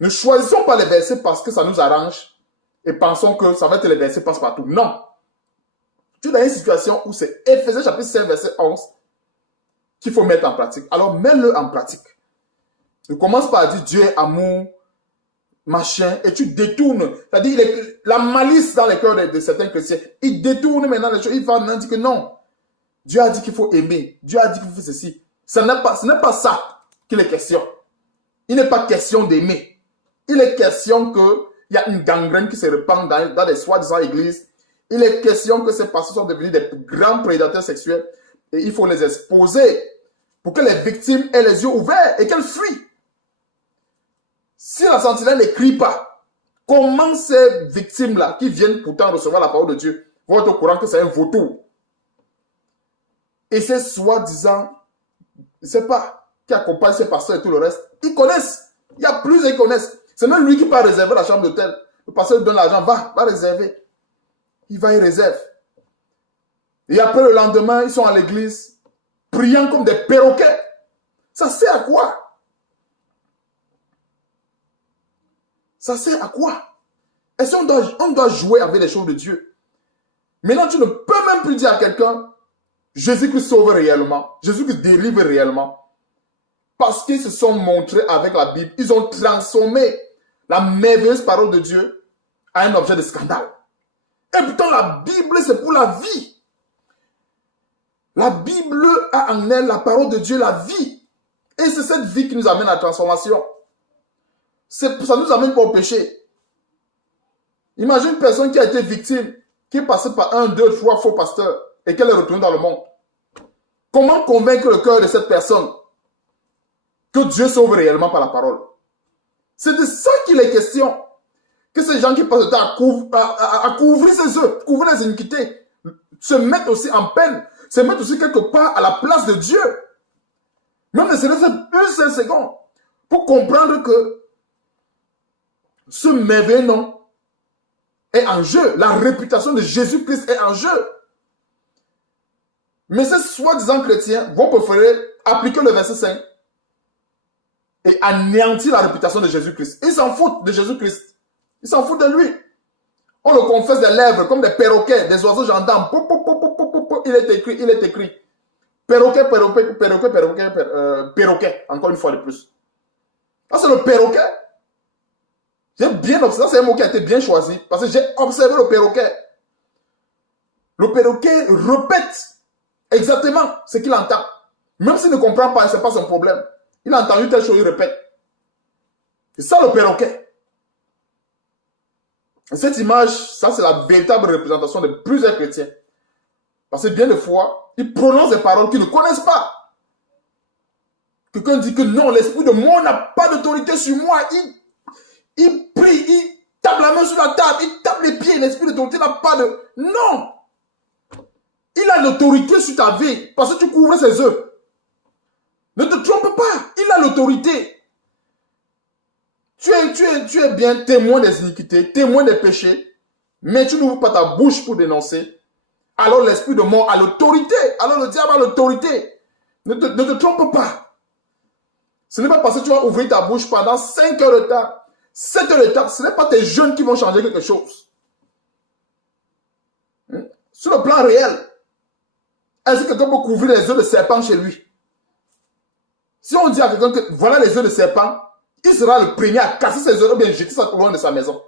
Ne choisissons pas les versets parce que ça nous arrange et pensons que ça va être les versets passe-partout. Non. Tu es dans une situation où c'est Éphésiens chapitre 5, verset 11 qu'il faut mettre en pratique. Alors, mets-le en pratique. Ne commence pas à dire Dieu est amour, machin, et tu détournes. C'est-à-dire, la malice dans les cœurs de certains chrétiens, ils détournent maintenant les choses. Ils vont maintenant dire que non. Dieu a dit qu'il faut aimer. Dieu a dit qu'il faut faire ceci. Ce n'est pas ça qu'il est question. Il n'est pas question d'aimer. Il est question qu'il y a une gangrène qui se répand dans les soi-disant églises. Il est question que ces pasteurs sont devenus des grands prédateurs sexuels. Et il faut les exposer pour que les victimes aient les yeux ouverts et qu'elles fuient. Si la sentinelle ne crie pas, comment ces victimes-là, qui viennent pourtant recevoir la parole de Dieu, vont être au courant que c'est un vautour? Et ces soi-disant, je ne sais pas, qui accompagnent ces pasteurs et tout le reste, ils connaissent. Il y a plusieurs qui connaissent. C'est même lui qui part réserver la chambre d'hôtel. Le pasteur donne l'argent, va réserver. Il va y réserve. Et après le lendemain, ils sont à l'église, priant comme des perroquets. Ça sert à quoi? Ça sert à quoi? Est-ce qu'on doit jouer avec les choses de Dieu? Maintenant, tu ne peux même plus dire à quelqu'un, Jésus-Christ sauve réellement, Jésus-Christ délivre réellement. Parce qu'ils se sont montrés avec la Bible, ils ont transformé la merveilleuse parole de Dieu en un objet de scandale. Et pourtant, la Bible, c'est pour la vie. La Bible a en elle la parole de Dieu, la vie. Et c'est cette vie qui nous amène à la transformation. Ça nous amène pas au péché. Imagine une personne qui a été victime, qui est passée par 1, 2, 3 faux pasteurs et qu'elle est retournée dans le monde. Comment convaincre le cœur de cette personne que Dieu sauve réellement par la parole? C'est de ça qu'il est question. Que ces gens qui passent le temps à couvrir ses œuvres, couvrir les iniquités, se mettent aussi en peine, se mettent aussi quelque part à la place de Dieu. Même ne serait-ce une seule seconde pour comprendre que ce merveilleux nom est en jeu. La réputation de Jésus-Christ est en jeu. Mais ces soi-disant chrétiens vont préférer appliquer le verset 5 et anéantir la réputation de Jésus-Christ. Ils s'en foutent de Jésus-Christ. Ils s'en foutent de lui. On le confesse des lèvres comme des perroquets, des oiseaux gendarmes. Il est écrit. Perroquet, encore une fois de plus. Ça, c'est le perroquet. J'ai bien observé, c'est un mot qui a été bien choisi, parce que j'ai observé le perroquet. Le perroquet répète exactement ce qu'il entend. Même s'il ne comprend pas, ce n'est pas son problème. Il a entendu telle chose, il répète. C'est ça le perroquet. Et cette image, ça c'est la véritable représentation de plusieurs chrétiens. Parce que bien des fois, ils prononcent des paroles qu'ils ne connaissent pas. Quelqu'un dit que non, l'esprit de moi n'a pas d'autorité sur moi. Il prie, il tape la main sur la table, il tape les pieds. L'esprit d'autorité n'a pas de... Non! Il a l'autorité sur ta vie parce que tu couvres ses œuvres. Ne te trompe pas, il a l'autorité. Tu es bien témoin des iniquités, témoin des péchés, mais tu n'ouvres pas ta bouche pour dénoncer. Alors l'esprit de mort a l'autorité. Alors le diable a l'autorité. Ne te trompe pas. Ce n'est pas parce que tu vas ouvrir ta bouche pendant 5 heures de temps, 7 heures de temps. Ce n'est pas tes jeunes qui vont changer quelque chose. Sur le plan réel, est-ce que quelqu'un peut couvrir les œufs de serpent chez lui? Si on dit à quelqu'un que voilà les œufs de serpent, il sera le premier à casser ses œufs ou bien jeter ça loin de sa maison.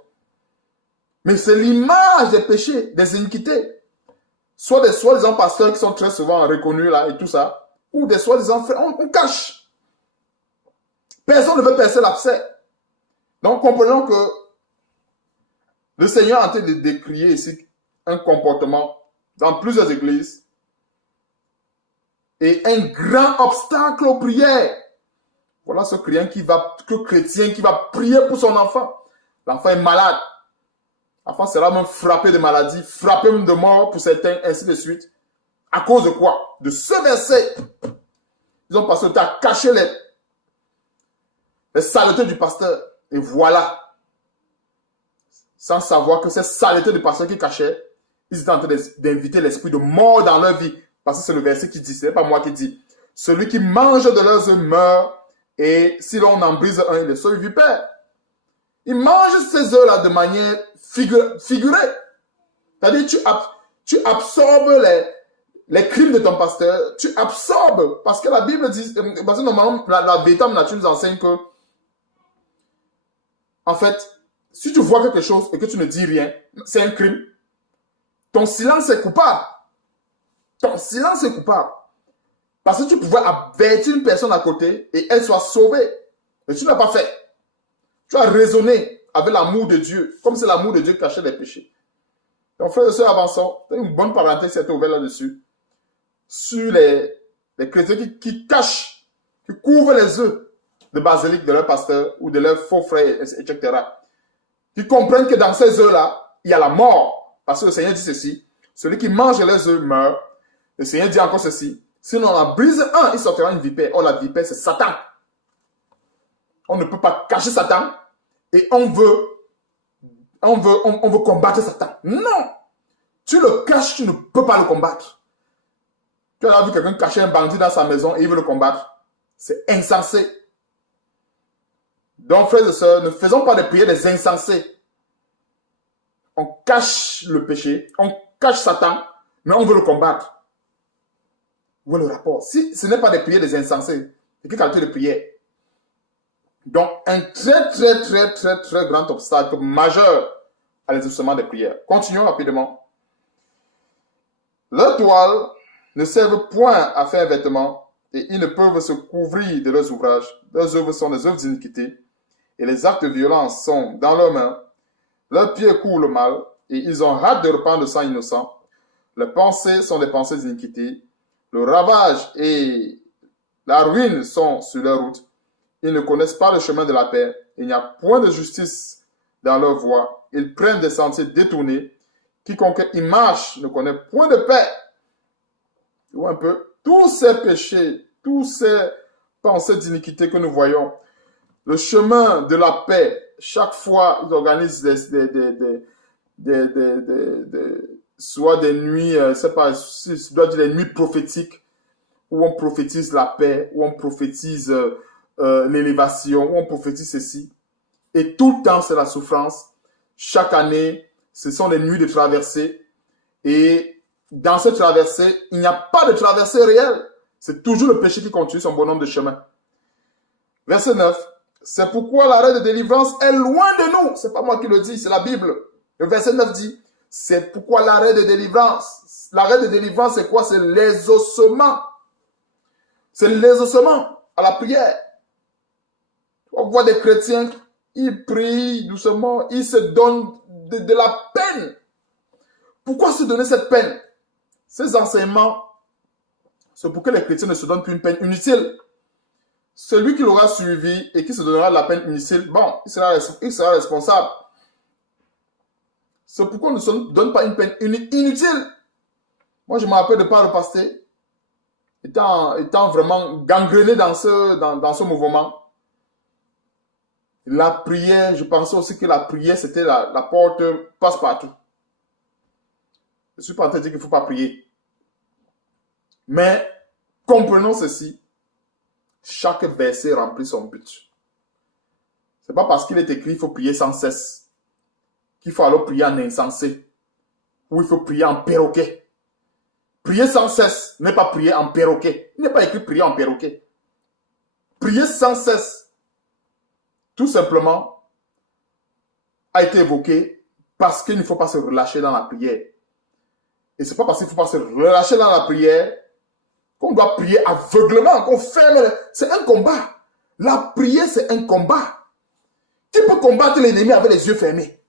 Mais c'est l'image des péchés, des iniquités. Soit des soi-disant pasteurs qui sont très souvent reconnus là et tout ça, ou des soi-disant frères, on cache. Personne ne veut percer l'abcès. Donc comprenons que le Seigneur est en train de décrier ici un comportement dans plusieurs églises et un grand obstacle aux prières. Voilà ce chrétien qui va prier pour son enfant. L'enfant est malade. L'enfant sera même frappé de maladie, frappé même de mort pour certains, ainsi de suite. À cause de quoi? De ce verset. Ils ont passé le temps à cacher les saletés du pasteur. Et voilà. sans savoir que ces saletés de pasteurs qui cachaient, ils étaient en train d'inviter l'esprit de mort dans leur vie. Parce que c'est le verset qui dit, ce n'est pas moi qui dis. Celui qui mange de leurs œufs meurt, et si l'on en brise un, il est sauvé vipère. Ils mangent ces œufs-là de manière figurée. C'est-à-dire, tu absorbes les crimes de ton pasteur, tu absorbes, parce que la Bible dit, parce que normalement, la véritable nature nous enseigne que, en fait, si tu vois quelque chose et que tu ne dis rien, c'est un crime. Ton silence est coupable. Ton silence est coupable. Parce que tu pouvais avertir une personne à côté et elle soit sauvée. Mais tu ne l'as pas fait. Tu as raisonné avec l'amour de Dieu, comme c'est l'amour de Dieu qui cachait les péchés. Donc, frères et sœurs, avançons. C'est une bonne parenthèse qui a été ouverte là-dessus. Sur les chrétiens qui cachent, qui couvrent les œufs de basilic de leur pasteur ou de leurs faux frères, etc. Qui comprennent que dans ces œufs-là, il y a la mort. Parce que le Seigneur dit ceci, celui qui mange les œufs meurt. Le Seigneur dit encore ceci, si on en brise un, il sortira une vipère. Oh, la vipère, c'est Satan. On ne peut pas cacher Satan et on veut combattre Satan. Non! Tu le caches, tu ne peux pas le combattre. Tu as vu quelqu'un cacher un bandit dans sa maison et il veut le combattre. C'est insensé. Donc, frères et sœurs, ne faisons pas des prières des insensés. On cache le péché, on cache Satan, mais on veut le combattre. Où est le rapport? Si ce n'est pas des prières des insensés, c'est quelle qualité de prière? Donc, un très grand obstacle majeur à l'exaucement des prières. Continuons rapidement. Leurs toiles ne servent point à faire un vêtement et ils ne peuvent se couvrir de leurs ouvrages. Leurs œuvres sont des œuvres d'iniquité et les actes de violence sont dans leurs mains. Leurs pieds courent le mal et ils ont hâte de répandre le sang innocent. Leurs pensées sont des pensées d'iniquité. Le ravage et la ruine sont sur leur route. Ils ne connaissent pas le chemin de la paix. Il n'y a point de justice dans leur voie. Ils prennent des sentiers détournés. Quiconque y marche ne connaît point de paix. Tu vois un peu, tous ces péchés, tous ces pensées d'iniquité que nous voyons, le chemin de la paix, chaque fois ils organisent soit des nuits, c'est pas, je dois dire des nuits prophétiques, où on prophétise la paix, où on prophétise l'élévation, où on prophétise ceci. Et tout le temps, c'est la souffrance. Chaque année, ce sont des nuits de traversée. Et dans cette traversée, il n'y a pas de traversée réelle. C'est toujours le péché qui continue son bonhomme de chemin. Verset 9. C'est pourquoi l'arrêt de délivrance est loin de nous. C'est pas moi qui le dis, c'est la Bible. Le verset 9 dit, c'est pourquoi l'arrêt de délivrance. L'arrêt de délivrance, c'est quoi? C'est l'exaucement. C'est l'exaucement à la prière. On voit des chrétiens, ils prient doucement, ils se donnent de la peine. Pourquoi se donner cette peine? Ces enseignements, c'est pour que les chrétiens ne se donnent plus une peine inutile. Celui qui l'aura suivi et qui se donnera de la peine inutile, bon, il sera responsable. C'est pourquoi on ne se donne pas une peine inutile. Moi, je me rappelle de par le passé, étant vraiment gangréné dans ce mouvement. La prière, je pensais aussi que la prière, c'était la porte passe-partout. Je ne suis pas en train de dire qu'il ne faut pas prier. Mais, comprenons ceci. Chaque verset remplit son but. Ce n'est pas parce qu'il est écrit qu'il faut prier sans cesse, qu'il faut alors prier en insensé, ou il faut prier en perroquet. Prier sans cesse n'est pas prier en perroquet. Il n'est pas écrit prier en perroquet. Prier sans cesse, tout simplement, a été évoqué parce qu'il ne faut pas se relâcher dans la prière. Et ce n'est pas parce qu'il ne faut pas se relâcher dans la prière qu'on doit prier aveuglement, qu'on ferme. C'est un combat. La prière, c'est un combat. Qui peut combattre l'ennemi avec les yeux fermés?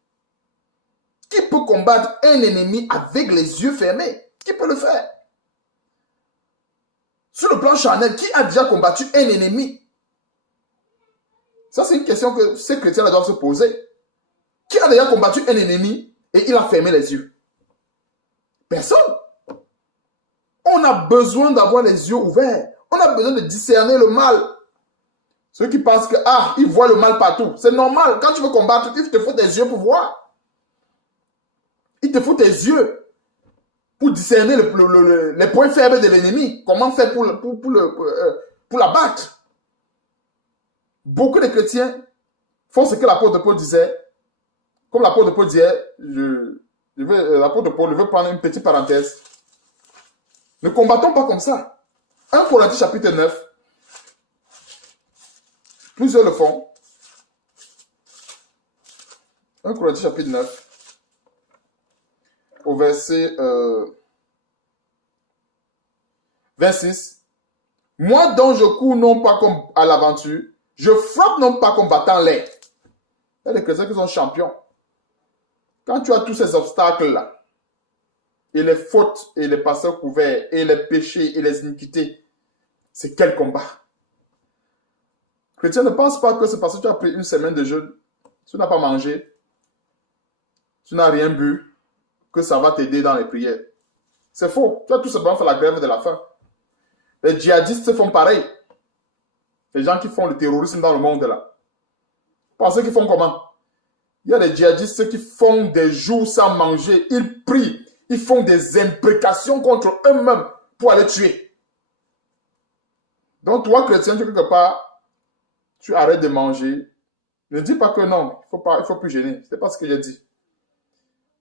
Qui peut combattre un ennemi avec les yeux fermés? Qui peut le faire? Sur le plan charnel, qui a déjà combattu un ennemi? Ça, c'est une question que ces chrétiens doivent se poser. Qui a déjà combattu un ennemi et il a fermé les yeux? Personne. On a besoin d'avoir les yeux ouverts. On a besoin de discerner le mal. Ceux qui pensent que, ils voient le mal partout. C'est normal. Quand tu veux combattre, il te faut des yeux pour voir. Il te faut tes yeux pour discerner les points faibles de l'ennemi. Comment faire pour l'abattre. Beaucoup de chrétiens font ce que l'apôtre Paul disait. Comme l'apôtre Paul disait, l'apôtre Paul, je veux prendre une petite parenthèse. Ne combattons pas comme ça. 1 Corinthiens chapitre 9. Plusieurs le font. 1 Corinthiens chapitre 9. Au verset 26. Moi dont je cours non pas comme à l'aventure, je frappe non pas comme battant l'air. Il y a des chrétiens qui sont champions. Quand tu as tous ces obstacles-là, et les fautes, et les passeurs couverts, et les péchés, et les iniquités, c'est quel combat? Chrétien, ne pense pas que c'est parce que tu as pris une semaine de jeûne, tu n'as pas mangé, tu n'as rien bu, que ça va t'aider dans les prières. C'est faux. Tu as tout simplement fait la grève de la faim. Les djihadistes font pareil. Les gens qui font le terrorisme dans le monde là. Pensez qu'ils font comment? Il y a des djihadistes qui font des jours sans manger. Ils prient. Ils font des imprécations contre eux-mêmes pour aller tuer. Donc toi, chrétien, tu quelque part, tu arrêtes de manger. Ne dis pas que non, il faut plus jeûner. Ce n'est pas ce que j'ai dit.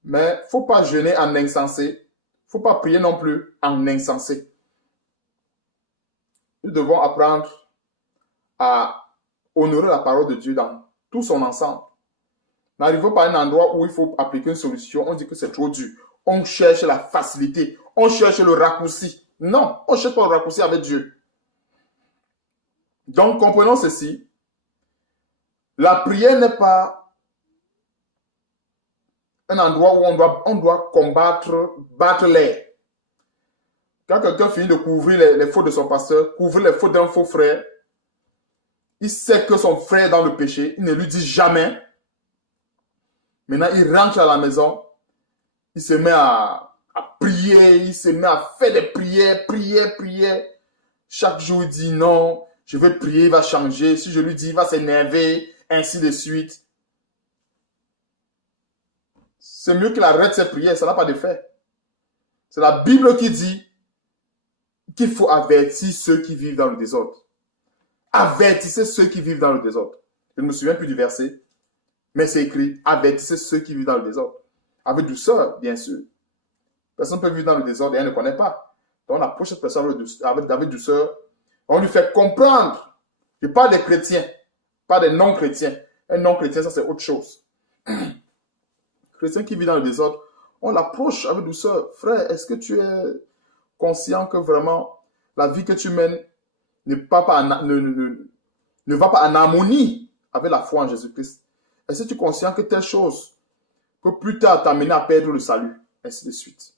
Mais il ne faut pas jeûner en insensé. Il ne faut pas prier non plus en insensé. Nous devons apprendre à honorer la parole de Dieu dans tout son ensemble. N'arrivons pas à un endroit où il faut appliquer une solution. On dit que c'est trop dur. On cherche la facilité. On cherche le raccourci. Non, on ne cherche pas le raccourci avec Dieu. Donc, comprenons ceci. La prière n'est pas un endroit où on doit combattre, battre l'air. Quand quelqu'un finit de couvrir les fautes de son pasteur, couvrir les fautes d'un faux frère, il sait que son frère est dans le péché, il ne lui dit jamais. Maintenant, il rentre à la maison, il se met à prier, il se met à faire des prières, prier. Chaque jour, il dit non, je vais prier, il va changer. Si je lui dis, il va s'énerver, ainsi de suite. C'est mieux qu'il arrête ses prières, ça n'a pas d'effet. C'est la Bible qui dit qu'il faut avertir ceux qui vivent dans le désordre. Avertissez ceux qui vivent dans le désordre. Je ne me souviens plus du verset, mais c'est écrit, avertissez ceux qui vivent dans le désordre. Avec douceur, bien sûr. Personne ne peut vivre dans le désordre et elle ne connaît pas. Donc on approche cette personne avec douceur. On lui fait comprendre. Je parle des chrétiens, pas des non-chrétiens. Un non-chrétien, ça c'est autre chose. Chrétien qui vit dans le désordre, on l'approche avec douceur. Frère, est-ce que tu es conscient que vraiment la vie que tu mènes ne va pas en harmonie avec la foi en Jésus-Christ? Est-ce que tu es conscient que telle chose peut plus tard t'amener à perdre le salut? Ainsi de suite.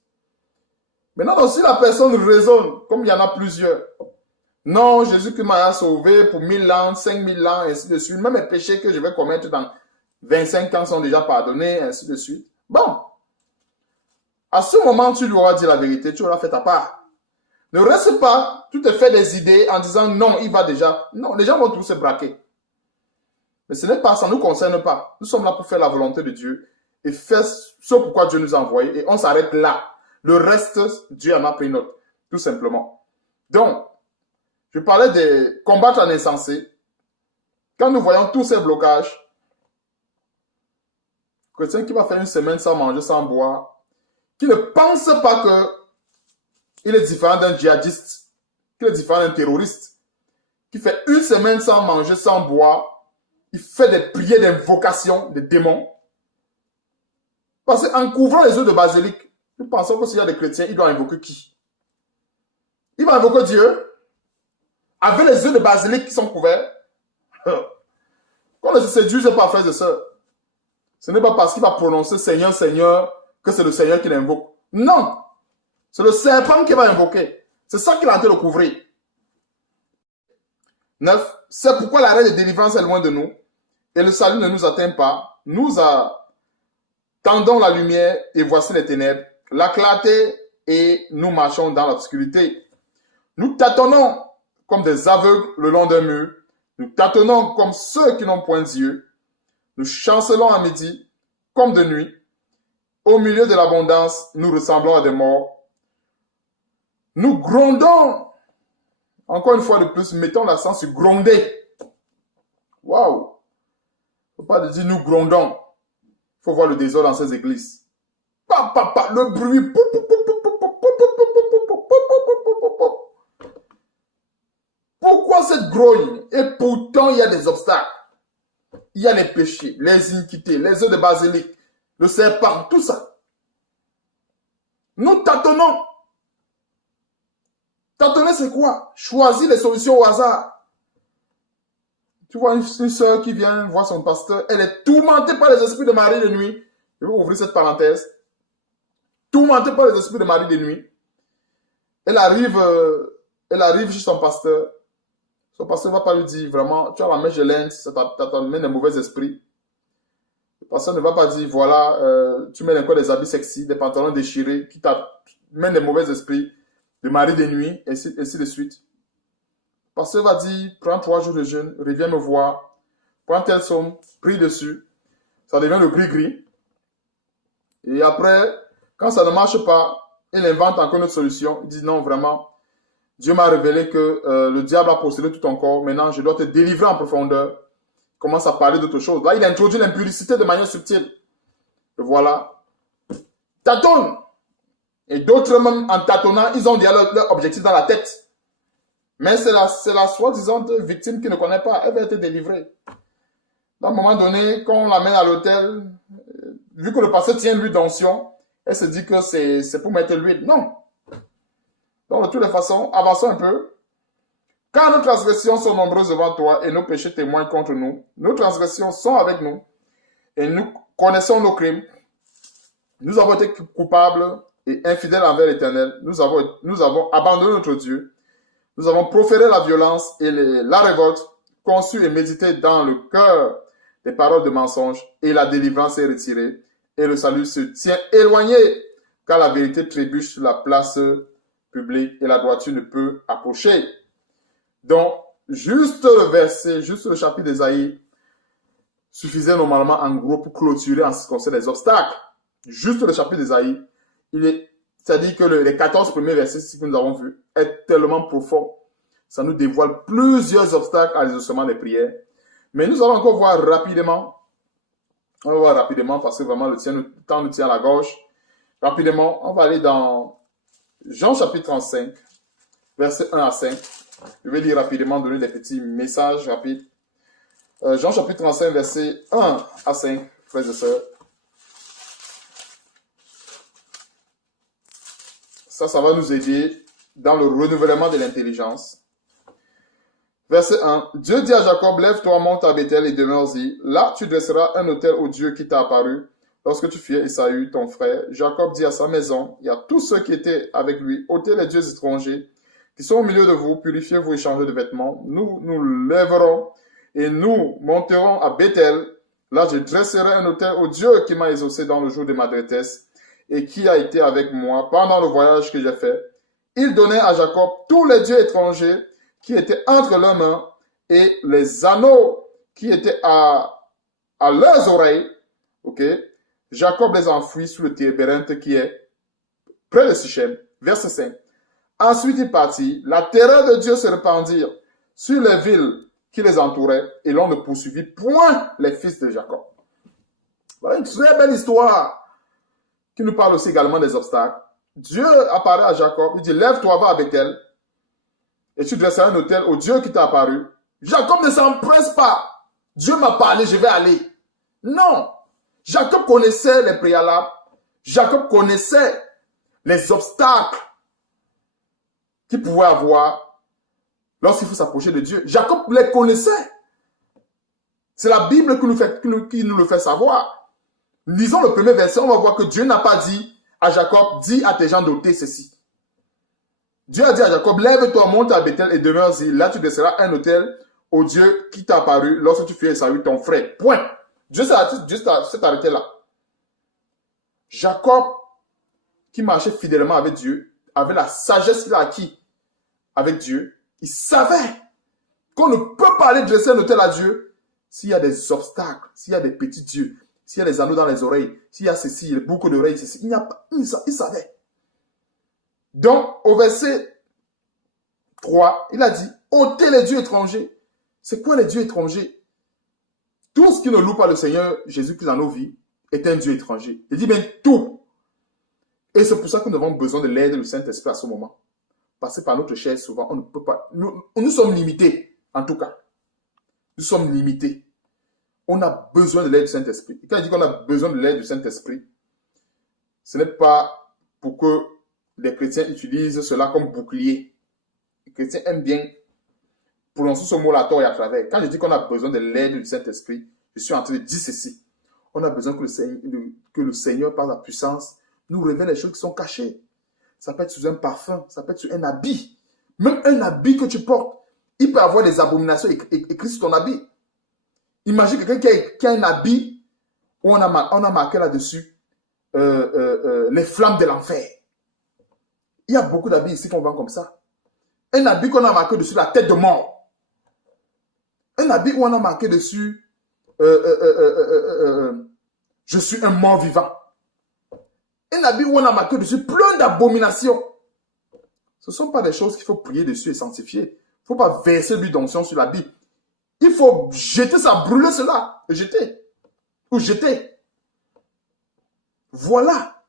Maintenant, si la personne raisonne, comme il y en a plusieurs, non, Jésus qui m'a sauvé pour 1000 ans, 5000 ans, ainsi de suite, même les péchés que je vais commettre dans 25 ans sont déjà pardonnés, ainsi de suite. Bon, à ce moment, tu lui auras dit la vérité, tu auras fait ta part. Ne reste pas, tu te fais des idées en disant non, il va déjà. Non, les gens vont tous se braquer. Mais ce n'est pas, ça ne nous concerne pas. Nous sommes là pour faire la volonté de Dieu et faire ce pourquoi Dieu nous a envoyés et on s'arrête là. Le reste, Dieu en a pris note, tout simplement. Donc, je parlais de combattre en insensé. Quand nous voyons tous ces blocages, chrétien qui va faire une semaine sans manger, sans boire, qui ne pense pas qu'il est différent d'un djihadiste, qu'il est différent d'un terroriste, qui fait une semaine sans manger, sans boire, il fait des prières d'invocation des démons. Parce qu'en couvrant les œufs de basilic, nous pensons que s'il y a des chrétiens, il doit invoquer qui? Il va invoquer Dieu avec les œufs de basilic qui sont couverts. Qu'on ne se séduise pas, frères et sœurs. Ce n'est pas parce qu'il va prononcer Seigneur, Seigneur, que c'est le Seigneur qui l'invoque. Non! C'est le serpent qui va invoquer. C'est ça qu'il est en train de couvrir. 9. C'est pourquoi l'arrêt de délivrance est loin de nous et le salut ne nous atteint pas. Nous attendons la lumière et voici les ténèbres, la clarté et nous marchons dans l'obscurité. Nous tâtonnons comme des aveugles le long d'un mur. Nous tâtonnons comme ceux qui n'ont point d'yeux. Nous chancelons à midi comme de nuit. au milieu de l'abondance, nous ressemblons à des morts. Nous grondons. Encore une fois de plus, mettons l'accent sur gronder. Waouh! Il ne faut pas dire nous grondons. Il faut voir le désordre dans ces églises. Le bruit. Pourquoi cette grogne? Et pourtant, il y a des obstacles. Il y a les péchés, les iniquités, les œufs de basilic, le serpent, tout ça. Nous tâtonnons. Tâtonner, c'est quoi? Choisir les solutions au hasard. Tu vois une soeur qui vient voir son pasteur, elle est tourmentée par les esprits de Marie de nuit. Je vais ouvrir cette parenthèse. Tourmentée par les esprits de Marie de nuit. Elle arrive chez son pasteur. Son pasteur ne va pas lui dire vraiment, tu as la mèche de l'Inde, ça t'amène des mauvais esprits. Le pasteur ne va pas dire, voilà, tu mets encore des habits sexy, des pantalons déchirés, qui t'amènent des mauvais esprits, de Marie de nuit, et ainsi de suite. Le pasteur va dire, prends 3 jours de jeûne, reviens me voir, prends telle somme, prie dessus. Ça devient le gris-gris. Et après, quand ça ne marche pas, il invente encore une autre solution. Il dit, non, vraiment, Dieu m'a révélé que le diable a possédé tout ton corps. Maintenant, je dois te délivrer en profondeur. Il commence à parler d'autre chose. Là, il introduit l'impudicité de manière subtile. Et voilà. Tâtonne. Et d'autres, même en tâtonnant, ils ont déjà leur objectif dans la tête. Mais c'est la soi-disant victime qui ne connaît pas. Elle va être délivrée. À un moment donné, quand on l'amène à l'hôtel, vu que le pasteur tient l'huile d'onction, elle se dit que c'est pour mettre l'huile. Non. Donc, de toutes les façons, avançons un peu. Quand nos transgressions sont nombreuses devant toi et nos péchés témoignent contre nous, nos transgressions sont avec nous et nous connaissons nos crimes. Nous avons été coupables et infidèles envers l'Éternel. Nous avons abandonné notre Dieu. Nous avons proféré la violence et la révolte, conçu et médité dans le cœur des paroles de mensonge, et la délivrance est retirée, et le salut se tient éloigné, car la vérité trébuche sur la place publique et la droiture ne peut approcher. Donc, juste le verset, juste le chapitre d'Ésaïe suffisait normalement en gros pour clôturer en ce qui concerne les obstacles. Juste le chapitre d'Ésaïe, c'est-à-dire que les 14 premiers versets que nous avons vus est tellement profond. Ça nous dévoile plusieurs obstacles à l'exaucement des prières. Mais nous allons encore voir rapidement. On va voir rapidement parce que vraiment le temps nous tient à la gorge. Rapidement, on va aller dans Jean chapitre 35, versets 1 à 5. Je vais lire rapidement, donner des petits messages rapides. Jean chapitre 35, versets 1 à 5, frères et sœurs. Ça va nous aider dans le renouvellement de l'intelligence. Verset 1. Dieu dit à Jacob, lève-toi, monte à Bethel et demeure-y. Là, tu dresseras un autel au Dieu qui t'a apparu lorsque tu fuyais Esaü, ton frère. Jacob dit à sa maison, il y a tous ceux qui étaient avec lui, ôtez les dieux étrangers qui sont au milieu de vous, purifiez-vous et changez de vêtements. Nous nous lèverons et nous monterons à Bethel. Là, je dresserai un autel au Dieu qui m'a exaucé dans le jour de ma détresse et qui a été avec moi pendant le voyage que j'ai fait. Il donnait à Jacob tous les dieux étrangers qui étaient entre leurs mains et les anneaux qui étaient à leurs oreilles. Ok? Jacob les enfouit sous le tébérinthe qui est près de Sichem. Verset 5. Ensuite il partit. La terreur de Dieu se répandit sur les villes qui les entouraient et l'on ne poursuivit point les fils de Jacob. Voilà une très belle histoire qui nous parle aussi également des obstacles. Dieu apparaît à Jacob, il dit, lève-toi, va à Bethel, et tu dresseras un autel au Dieu qui t'a apparu. Jacob ne s'empresse pas. Dieu m'a parlé, je vais aller. Non. Jacob connaissait les préalables. Jacob connaissait les obstacles qu'il pouvait avoir lorsqu'il faut s'approcher de Dieu. Jacob les connaissait. C'est la Bible qui nous le fait savoir. Lisons le premier verset, on va voir que Dieu n'a pas dit à Jacob, dis à tes gens d'ôter ceci. Dieu a dit à Jacob, lève-toi, monte à Bethel et demeure-y. Là, tu dresseras un autel au Dieu qui t'a apparu lorsque tu fuyais Esaü, ton frère. Point. Dieu s'est arrêté là. Jacob, qui marchait fidèlement avec Dieu, avait la sagesse qu'il a acquis avec Dieu. Il savait qu'on ne peut pas aller dresser un autel à Dieu s'il y a des obstacles, s'il y a des petits dieux, s'il y a les anneaux dans les oreilles, s'il y a ceci, les boucles d'oreilles, ceci. Il n'y a pas, il savait. Donc, au verset 3, il a dit, ôtez les dieux étrangers. C'est quoi les dieux étrangers? Tout ce qui ne loue pas le Seigneur Jésus-Christ dans nos vies est un Dieu étranger. Il dit bien tout. Et c'est pour ça que nous avons besoin de l'aide du Saint-Esprit à ce moment. Parce que par notre chair, souvent, on ne peut pas. Nous sommes limités, en tout cas. Nous sommes limités. On a besoin de l'aide du Saint-Esprit. Et quand il dit qu'on a besoin de l'aide du Saint-Esprit, ce n'est pas pour que les chrétiens utilisent cela comme bouclier. Les chrétiens aiment bien prononcer ce mot-là à tort et à travers. Quand je dis qu'on a besoin de l'aide du Saint-Esprit, je suis en train de dire ceci. On a besoin que le Seigneur, par la puissance, nous révèle les choses qui sont cachées. Ça peut être sous un parfum, ça peut être sur un habit. Même un habit que tu portes, il peut avoir des abominations écrites sur ton habit. Imagine quelqu'un qui a un habit où on a marqué là-dessus les flammes de l'enfer. Il y a beaucoup d'habits ici qu'on vend comme ça. Un habit qu'on a marqué dessus la tête de mort. Un habit où on a marqué dessus je suis un mort vivant. Un habit où on a marqué dessus plein d'abominations. Ce ne sont pas des choses qu'il faut prier dessus et sanctifier. Il ne faut pas verser l'huile d'onction sur l'habit. Il faut jeter ça, brûler cela. Jeter. Ou jeter. Voilà.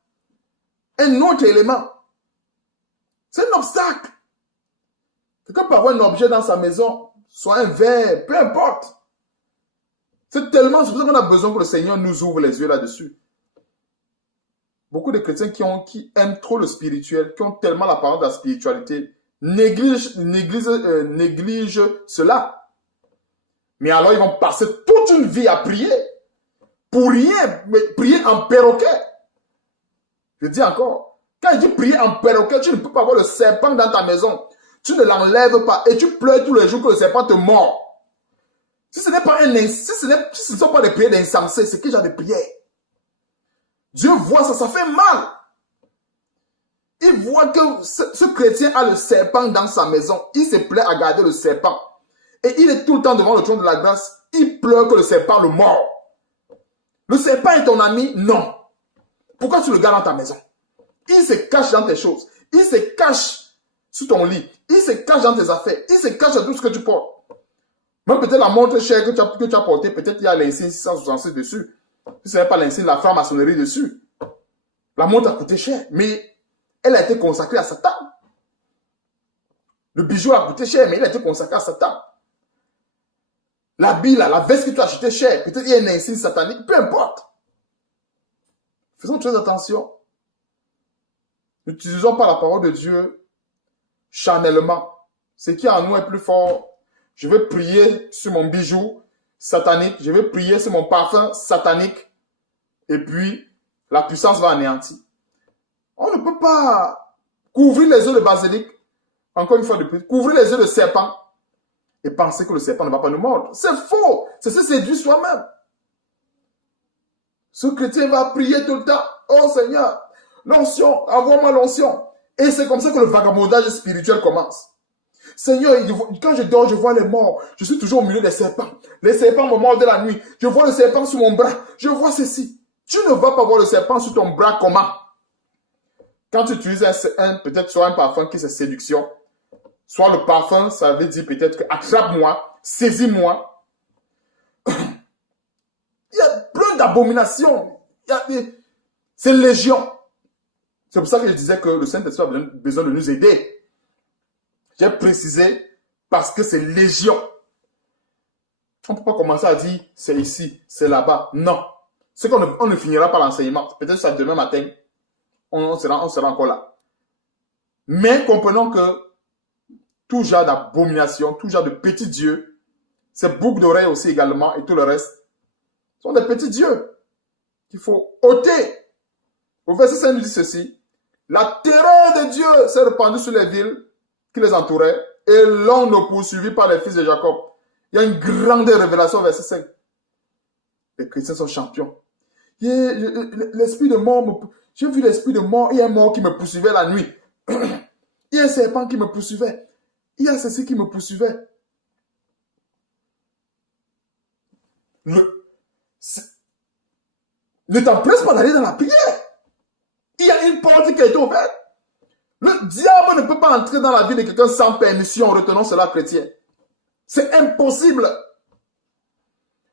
Un autre élément. C'est un obstacle. Quelqu'un peut avoir un objet dans sa maison, soit un verre, peu importe. C'est tellement sur ça qu'on a besoin que le Seigneur nous ouvre les yeux là-dessus. Beaucoup de chrétiens qui aiment trop le spirituel, qui ont tellement l'apparence de la spiritualité, négligent cela. Mais alors ils vont passer toute une vie à prier. Pour rien, mais prier en perroquet. Je dis encore, quand il dit prier en perroquet, tu ne peux pas avoir le serpent dans ta maison. Tu ne l'enlèves pas et tu pleures tous les jours que le serpent te mord. Si ce n'est pas si ce ne sont pas des prières d'insensés, c'est quel genre de prière? Dieu voit ça, ça fait mal. Il voit que ce chrétien a le serpent dans sa maison. Il se plaît à garder le serpent. Et il est tout le temps devant le trône de la grâce. Il pleure que le serpent le mord. Le serpent est ton ami? Non. Pourquoi tu le gardes dans ta maison? Il se cache dans tes choses. Il se cache sous ton lit. Il se cache dans tes affaires. Il se cache dans tout ce que tu portes. Même peut-être la montre chère que tu as portée, peut-être il y a l'insigne 666 dessus. Si ce n'est pas l'insigne, la franc-maçonnerie dessus. La montre a coûté cher, mais elle a été consacrée à Satan. Le bijou a coûté cher, mais il a été consacré à Satan. L'habit là, la veste que tu as acheté cher, peut-être il y a une insigne satanique, peu importe. Faisons très attention. N'utilisons pas la parole de Dieu charnellement. Ce qui en nous est plus fort. Je vais prier sur mon bijou satanique. Je vais prier sur mon parfum satanique. Et puis, la puissance va anéantir. On ne peut pas couvrir les œufs de basilic. Encore une fois de plus. Couvrir les œufs de serpent. Et penser que le serpent ne va pas nous mordre. C'est faux. C'est se séduire soi-même. Ce chrétien va prier tout le temps. Oh Seigneur, l'onction, envoie-moi l'onction. Et c'est comme ça que le vagabondage spirituel commence. Seigneur, quand je dors, je vois les morts. Je suis toujours au milieu des serpents. Les serpents me mordent la nuit. Je vois le serpent sur mon bras. Je vois ceci. Tu ne vas pas voir le serpent sur ton bras comment? Quand tu utilises peut-être soit un parfum qui c'est séduction, soit le parfum, ça veut dire peut-être que attrape-moi, saisis-moi. Il y a plein d'abominations. C'est légion. C'est pour ça que je disais que le Saint-Esprit a besoin de nous aider. J'ai précisé parce que c'est légion. On ne peut pas commencer à dire c'est ici, c'est là-bas. Non. C'est qu'on ne finira pas l'enseignement. Peut-être ça demain matin, on sera encore là. Mais comprenons que tout genre d'abomination, tout genre de petits dieux, ces boucles d'oreilles aussi également et tout le reste, sont des petits dieux qu'il faut ôter. Au verset 5 nous dit ceci. La terreur de Dieu s'est répandue sur les villes qui les entouraient et l'on ne poursuivit par les fils de Jacob. Il y a une grande révélation au verset 5. Les chrétiens sont champions. L'esprit de mort, j'ai vu l'esprit de mort, il y a un mort qui me poursuivait la nuit. Il y a un serpent qui me poursuivait. Il y a ceci qui me poursuivait. Ne t'empresse pas d'aller dans la prière. Il y a une porte qui a été ouverte. Le diable ne peut pas entrer dans la vie de quelqu'un sans permission, retenons cela chrétien. C'est impossible.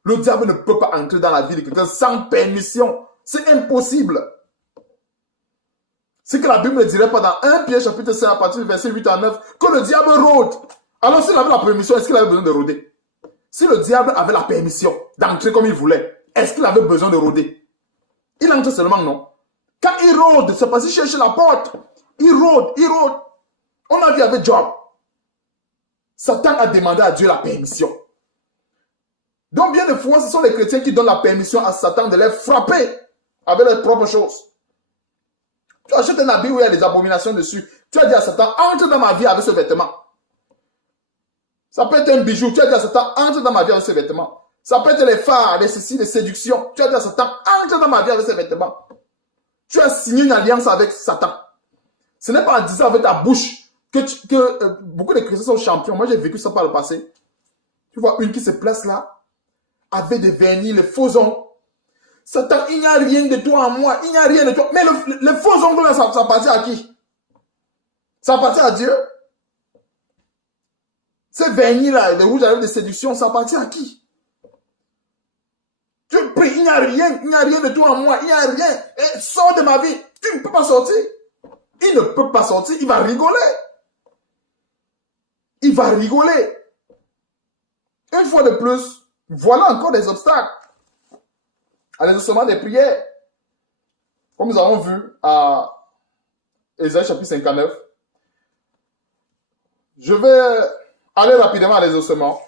Le diable ne peut pas entrer dans la vie de quelqu'un sans permission. C'est impossible. C'est que la Bible ne dirait pas dans 1 Pierre chapitre 5 à partir du verset 8 à 9 que le diable rôde. Alors s'il avait la permission, est-ce qu'il avait besoin de rôder? Si le diable avait la permission d'entrer comme il voulait, est-ce qu'il avait besoin de rôder? Il entre seulement, non. Quand il rôde, c'est parce qu'il cherche la porte. Il rôde, il rôde. On a vu avec Job. Satan a demandé à Dieu la permission. Donc bien des fois, ce sont les chrétiens qui donnent la permission à Satan de les frapper avec leurs propres choses. Tu achètes un habit où il y a des abominations dessus. Tu as dit à Satan, entre dans ma vie avec ce vêtement. Ça peut être un bijou. Tu as dit à Satan, entre dans ma vie avec ce vêtement. Ça peut être les phares, les ceci, les séductions. Tu as dit à Satan, entre dans ma vie avec ce vêtement. Tu as signé une alliance avec Satan. Ce n'est pas en disant avec ta bouche que beaucoup de chrétiens sont champions. Moi, j'ai vécu ça par le passé. Tu vois une qui se place là, avec des vernis, les faux ongles. Satan, il n'y a rien de toi en moi. Il n'y a rien de toi. Mais les faux ongles là, ça appartient à qui? Ça appartient à Dieu. Ces vernis là, les rouges à lèvres de séduction, ça appartient à qui? Tu pries, il n'y a rien de toi en moi. Il n'y a rien. Et sors de ma vie. Tu ne peux pas sortir. Il ne peut pas sortir. Il va rigoler. Il va rigoler. Une fois de plus, voilà encore des obstacles à l'exaucement des prières. Comme nous avons vu à Ésaïe chapitre 59. Je vais aller rapidement à l'exaucement.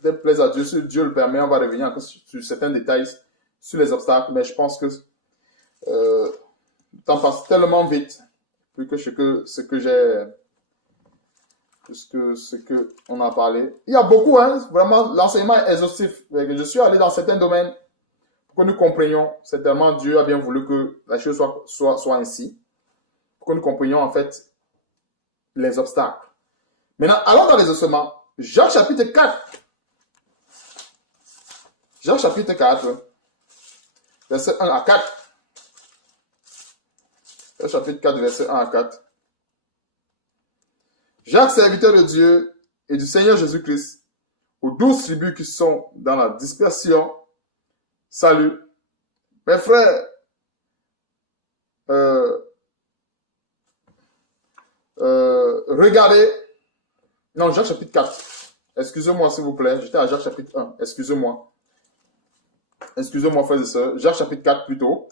Peut-être plaise à Dieu, si Dieu le permet, on va revenir encore sur certains détails, sur les obstacles, mais je pense que le temps passe tellement vite, plus que ce que on a parlé. Il y a beaucoup, hein, vraiment, l'enseignement est exhaustif. Je suis allé dans certains domaines pour que nous comprenions. Certainement, Dieu a bien voulu que la chose soit ainsi, pour que nous comprenions en fait les obstacles. Maintenant, allons dans les ossements. Jacques chapitre 4. Jacques chapitre 4, verset 1 à 4. Jacques chapitre 4, verset 1 à 4. Jacques, serviteur de Dieu et du Seigneur Jésus-Christ, aux 12 tribus qui sont dans la dispersion, salut. Mes frères, regardez. Non, Jacques chapitre 4. Excusez-moi, s'il vous plaît. J'étais à Jacques chapitre 1. Excusez-moi. Excusez-moi, frères et sœurs. Jacques chapitre 4 plutôt.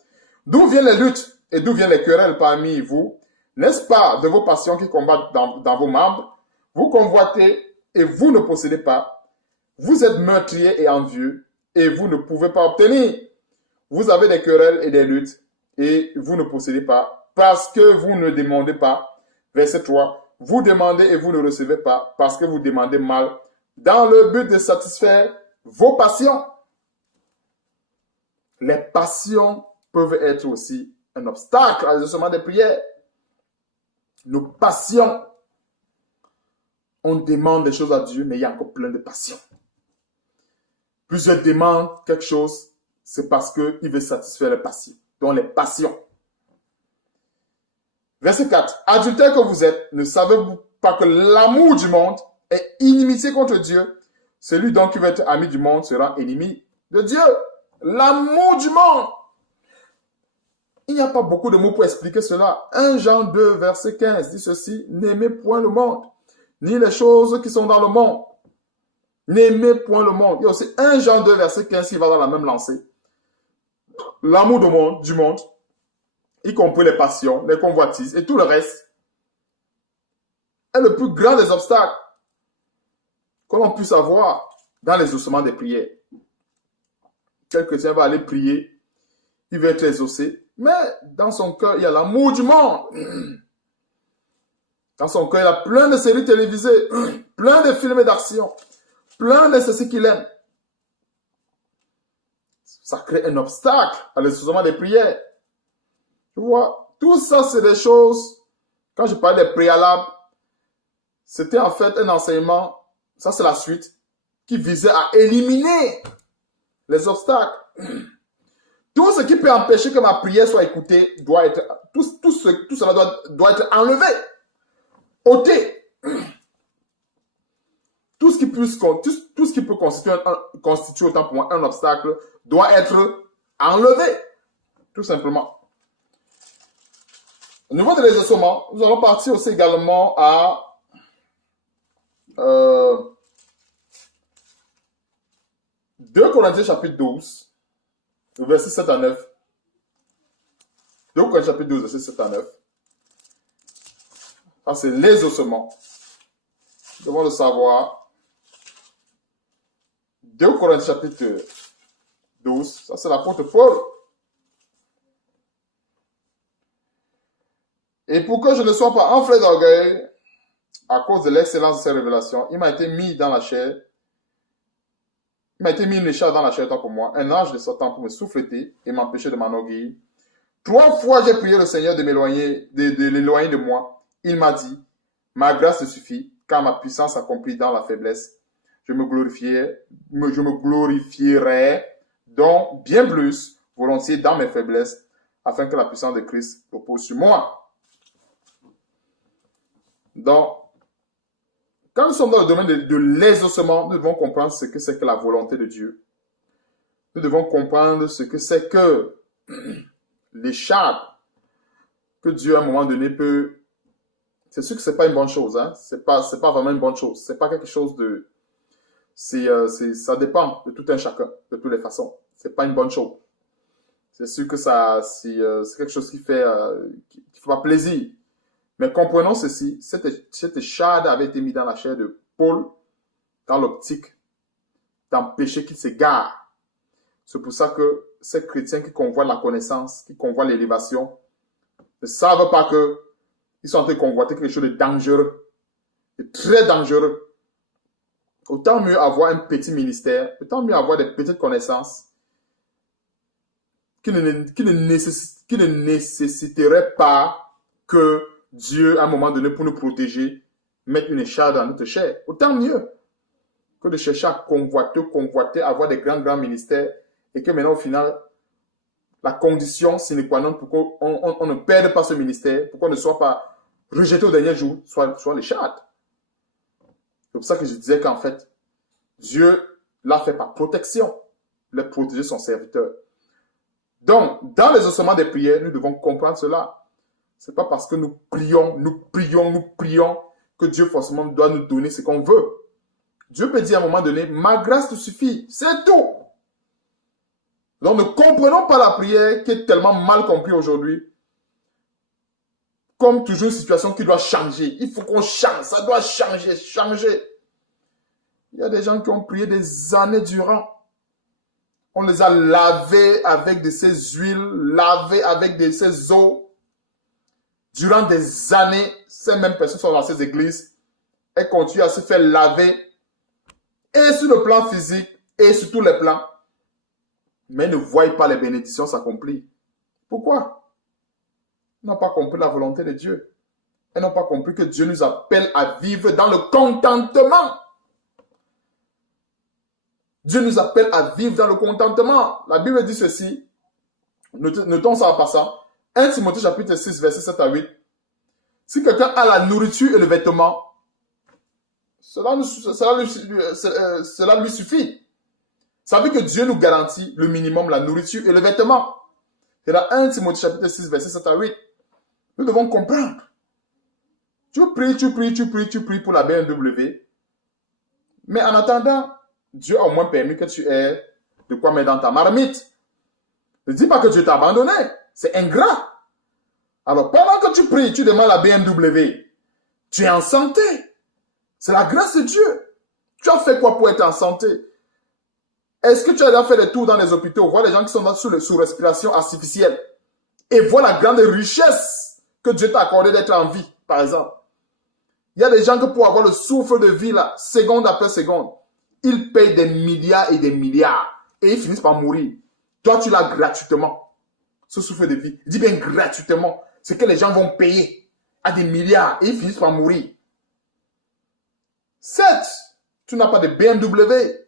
D'où viennent les luttes et d'où viennent les querelles parmi vous? N'est-ce pas de vos passions qui combattent dans vos membres? Vous convoitez et vous ne possédez pas. Vous êtes meurtriers et envieux et vous ne pouvez pas obtenir. Vous avez des querelles et des luttes et vous ne possédez pas parce que vous ne demandez pas. Verset 3. Vous demandez et vous ne recevez pas parce que vous demandez mal dans le but de satisfaire vos passions. Les passions peuvent être aussi un obstacle à l'exaucement des prières. Nos passions, on demande des choses à Dieu, mais il y a encore plein de passions. Plusieurs demandent quelque chose, c'est parce qu'il veut satisfaire les passions. Donc les passions. Verset 4. Adultères que vous êtes, ne savez-vous pas que l'amour du monde est inimitié contre Dieu? Celui donc qui veut être ami du monde sera ennemi de Dieu. L'amour du monde. Il n'y a pas beaucoup de mots pour expliquer cela. 1 Jean 2, verset 15 dit ceci. N'aimez point le monde, ni les choses qui sont dans le monde. N'aimez point le monde. Il y a aussi 1 Jean 2, verset 15 qui va dans la même lancée. L'amour du monde, y compris les passions, les convoitises et tout le reste, est le plus grand des obstacles que l'on puisse avoir dans l'exaucement des prières. Quel chrétien va aller prier, il va être exaucé, mais dans son cœur, il y a l'amour du monde. Dans son cœur, il y a plein de séries télévisées, plein de films d'action, plein de ceci qu'il aime. Ça crée un obstacle à l'exaucement des prières. Tu vois, tout ça, c'est des choses, quand je parlais des préalables, c'était en fait un enseignement, ça c'est la suite, qui visait à éliminer les obstacles. Tout ce qui peut empêcher que ma prière soit écoutée doit être, tout cela doit être enlevé, ôté. Tout ce qui peut constituer autant pour moi un obstacle doit être enlevé, tout simplement. Au niveau de l'exaucement, nous allons partir aussi également à 2 Corinthiens chapitre 12, verset 7 à 9. 2 Corinthiens chapitre 12, verset 7 à 9. Ça, c'est l'exaucement. Nous devons le savoir. 2 Corinthiens chapitre 12, ça c'est l'apôtre Paul. Et pour que je ne sois pas enflé d'orgueil, à cause de l'excellence de ces révélations, il m'a été mis dans la chair. Il m'a été mis une écharpe dans la chair, tant pour moi. Un ange de Satan pour me souffleter et m'empêcher de m'enorgueillir. 3 fois j'ai prié le Seigneur de m'éloigner, de l'éloigner de moi. Il m'a dit, ma grâce te suffit, car ma puissance s'accomplit dans la faiblesse. Je me glorifierai donc bien plus volontiers dans mes faiblesses, afin que la puissance de Christ repose sur moi. Donc, quand nous sommes dans le domaine de l'exaucement, nous devons comprendre ce que c'est que la volonté de Dieu. Nous devons comprendre ce que c'est que l'écharpe que Dieu à un moment donné peut... C'est sûr que ce n'est pas une bonne chose, hein? C'est pas vraiment une bonne chose. C'est pas quelque chose de... ça dépend de tout un chacun, de toutes les façons. C'est pas une bonne chose. C'est sûr que c'est quelque chose qui fait pas plaisir. Mais comprenons ceci, cette écharpe avait été mise dans la chair de Paul, dans l'optique d'empêcher qu'il s'égare. C'est pour ça que ces chrétiens qui convoient la connaissance, qui convoient l'élévation, ne savent pas qu'ils sont en train de convoiter quelque chose de dangereux, de très dangereux. Autant mieux avoir un petit ministère, autant mieux avoir des petites connaissances qui ne nécessiteraient pas que Dieu, à un moment donné, pour nous protéger, mette une écharpe dans notre chair. Autant mieux que de chercher à convoiter, avoir des grands ministères et que maintenant, au final, la condition sine qua non pour qu'on ne perde pas ce ministère, pour qu'on ne soit pas rejeté au dernier jour, soit l'écharpe. C'est pour ça que je disais qu'en fait, Dieu l'a fait par protection. Il a protégé son serviteur. Donc, dans l'exaucement des prières, nous devons comprendre cela. Ce n'est pas parce que nous prions que Dieu forcément doit nous donner ce qu'on veut. Dieu peut dire à un moment donné, ma grâce te suffit, c'est tout. Donc ne comprenons pas la prière qui est tellement mal comprise aujourd'hui. Comme toujours une situation qui doit changer. Il faut qu'on change, ça doit changer. Il y a des gens qui ont prié des années durant. On les a lavés avec de ces huiles, lavés avec de ces eaux. Durant des années, ces mêmes personnes sont dans ces églises. Elles continuent à se faire laver. Et sur le plan physique, et sur tous les plans. Mais elles ne voient pas les bénédictions s'accomplir. Pourquoi? Elles n'ont pas compris la volonté de Dieu. Elles n'ont pas compris que Dieu nous appelle à vivre dans le contentement. Dieu nous appelle à vivre dans le contentement. La Bible dit ceci. Notons ça en passant. 1 Timothée chapitre 6, verset 7 à 8. Si quelqu'un a la nourriture et le vêtement, cela lui suffit. Ça veut dire que Dieu nous garantit le minimum, la nourriture et le vêtement. C'est dans 1 Timothée chapitre 6, verset 7 à 8. Nous devons comprendre. Tu pries pour la BMW. Mais en attendant, Dieu a au moins permis que tu aies de quoi mettre dans ta marmite. Ne dis pas que Dieu t'a abandonné. C'est ingrat. Alors, pendant que tu pries, tu demandes la BMW. Tu es en santé. C'est la grâce de Dieu. Tu as fait quoi pour être en santé? Est-ce que tu as déjà fait des tours dans les hôpitaux? Voir les gens qui sont sous respiration artificielle. Et voir la grande richesse que Dieu t'a accordé d'être en vie, par exemple. Il y a des gens que pour avoir le souffle de vie, là, seconde après seconde, ils payent des milliards et des milliards. Et ils finissent par mourir. Toi, tu l'as gratuitement. Ce souffle de vie. Je dis bien gratuitement. C'est que les gens vont payer à des milliards et ils finissent par mourir. Certes, tu n'as pas de BMW.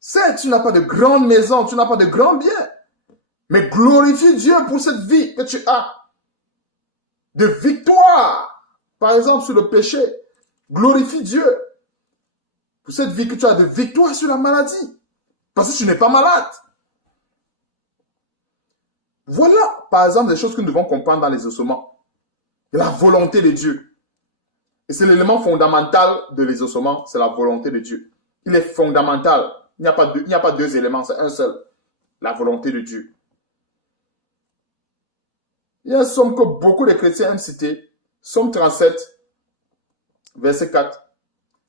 Certes, tu n'as pas de grande maison, tu n'as pas de grands biens. Mais glorifie Dieu pour cette vie que tu as. De victoire. Par exemple, sur le péché. Glorifie Dieu pour cette vie que tu as de victoire sur la maladie. Parce que tu n'es pas malade. Voilà, par exemple, les choses que nous devons comprendre dans les ossements. La volonté de Dieu. Et c'est l'élément fondamental de les ossements, c'est la volonté de Dieu. Il est fondamental. Il n'y a pas deux éléments, c'est un seul. La volonté de Dieu. Il y a un psaume que beaucoup de chrétiens aiment citer. Psaume 37, verset 4.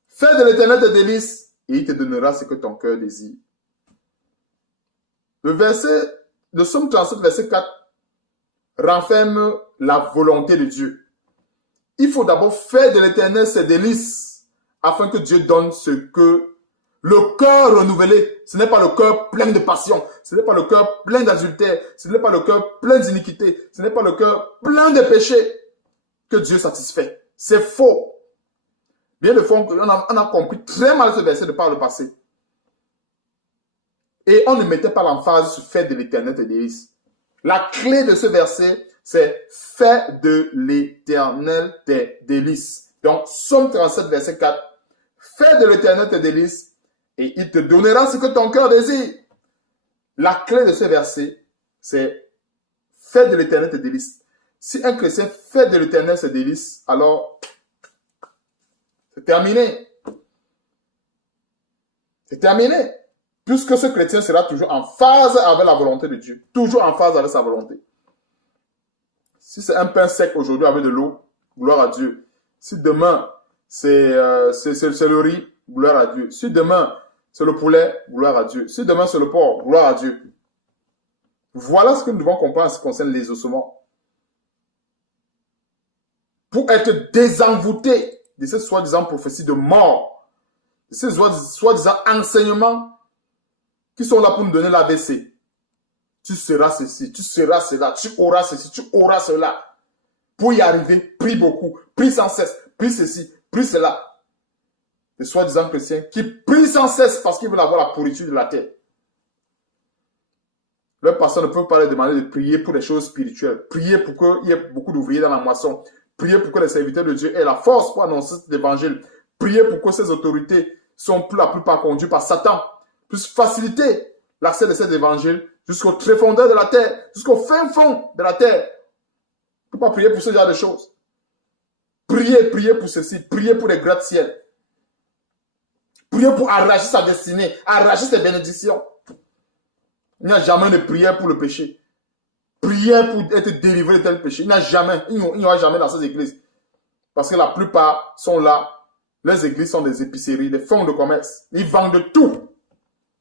Fais de l'Éternel tes délices et il te donnera ce que ton cœur désire. Le psaume 37, verset 4 renferme la volonté de Dieu. Il faut d'abord faire de l'Éternel ses délices afin que Dieu donne ce que le cœur renouvelé. Ce n'est pas le cœur plein de passion. Ce n'est pas le cœur plein d'adultère. Ce n'est pas le cœur plein d'iniquité. Ce n'est pas le cœur plein de péchés que Dieu satisfait. C'est faux. Bien de fois, on a compris très mal ce verset de par le passé. Et on ne mettait pas l'emphase sur faire de l'Éternel tes délices. La clé de ce verset, c'est faire de l'Éternel tes délices. Donc, Psaume 37, verset 4. Fais de l'Éternel tes délices et il te donnera ce que ton cœur désire. La clé de ce verset, c'est fais de l'Éternel tes délices. Si un chrétien fait de l'Éternel ses délices, alors c'est terminé. C'est terminé. Puisque ce chrétien sera toujours en phase avec la volonté de Dieu. Toujours en phase avec sa volonté. Si c'est un pain sec aujourd'hui avec de l'eau, gloire à Dieu. Si demain, c'est le riz, gloire à Dieu. Si demain, c'est le poulet, gloire à Dieu. Si demain, c'est le porc, gloire à Dieu. Voilà ce que nous devons comprendre en ce qui concerne les ossements. Pour être désenvoûté de ces soi-disant prophéties de mort, de ces soi-disant enseignements qui sont là pour nous donner l'ABC. Tu seras ceci, tu seras cela, tu auras ceci, tu auras cela. Pour y arriver, prie beaucoup, prie sans cesse, prie ceci, prie cela. Les soi-disant chrétiens qui prient sans cesse parce qu'ils veulent avoir la pourriture de la terre. Leurs pasteurs ne peuvent pas leur demander de prier pour des choses spirituelles. Prier pour qu'il y ait beaucoup d'ouvriers dans la moisson. Prier pour que les serviteurs de Dieu aient la force pour annoncer l'évangile. Prier pour que ces autorités sont pour la plupart conduites par Satan puissent faciliter l'accès de cet évangile jusqu'au tréfondeur de la terre, jusqu'au fin fond de la terre. Il ne faut pas prier pour ce genre de choses. Priez pour ceci, priez pour les gratte-ciel. Priez pour arracher sa destinée, arracher ses bénédictions. Il n'y a jamais de prière pour le péché. Prière pour être délivré de tel péché. Il n'y aura jamais dans ces églises. Parce que la plupart sont là. Les églises sont des épiceries, des fonds de commerce. Ils vendent tout.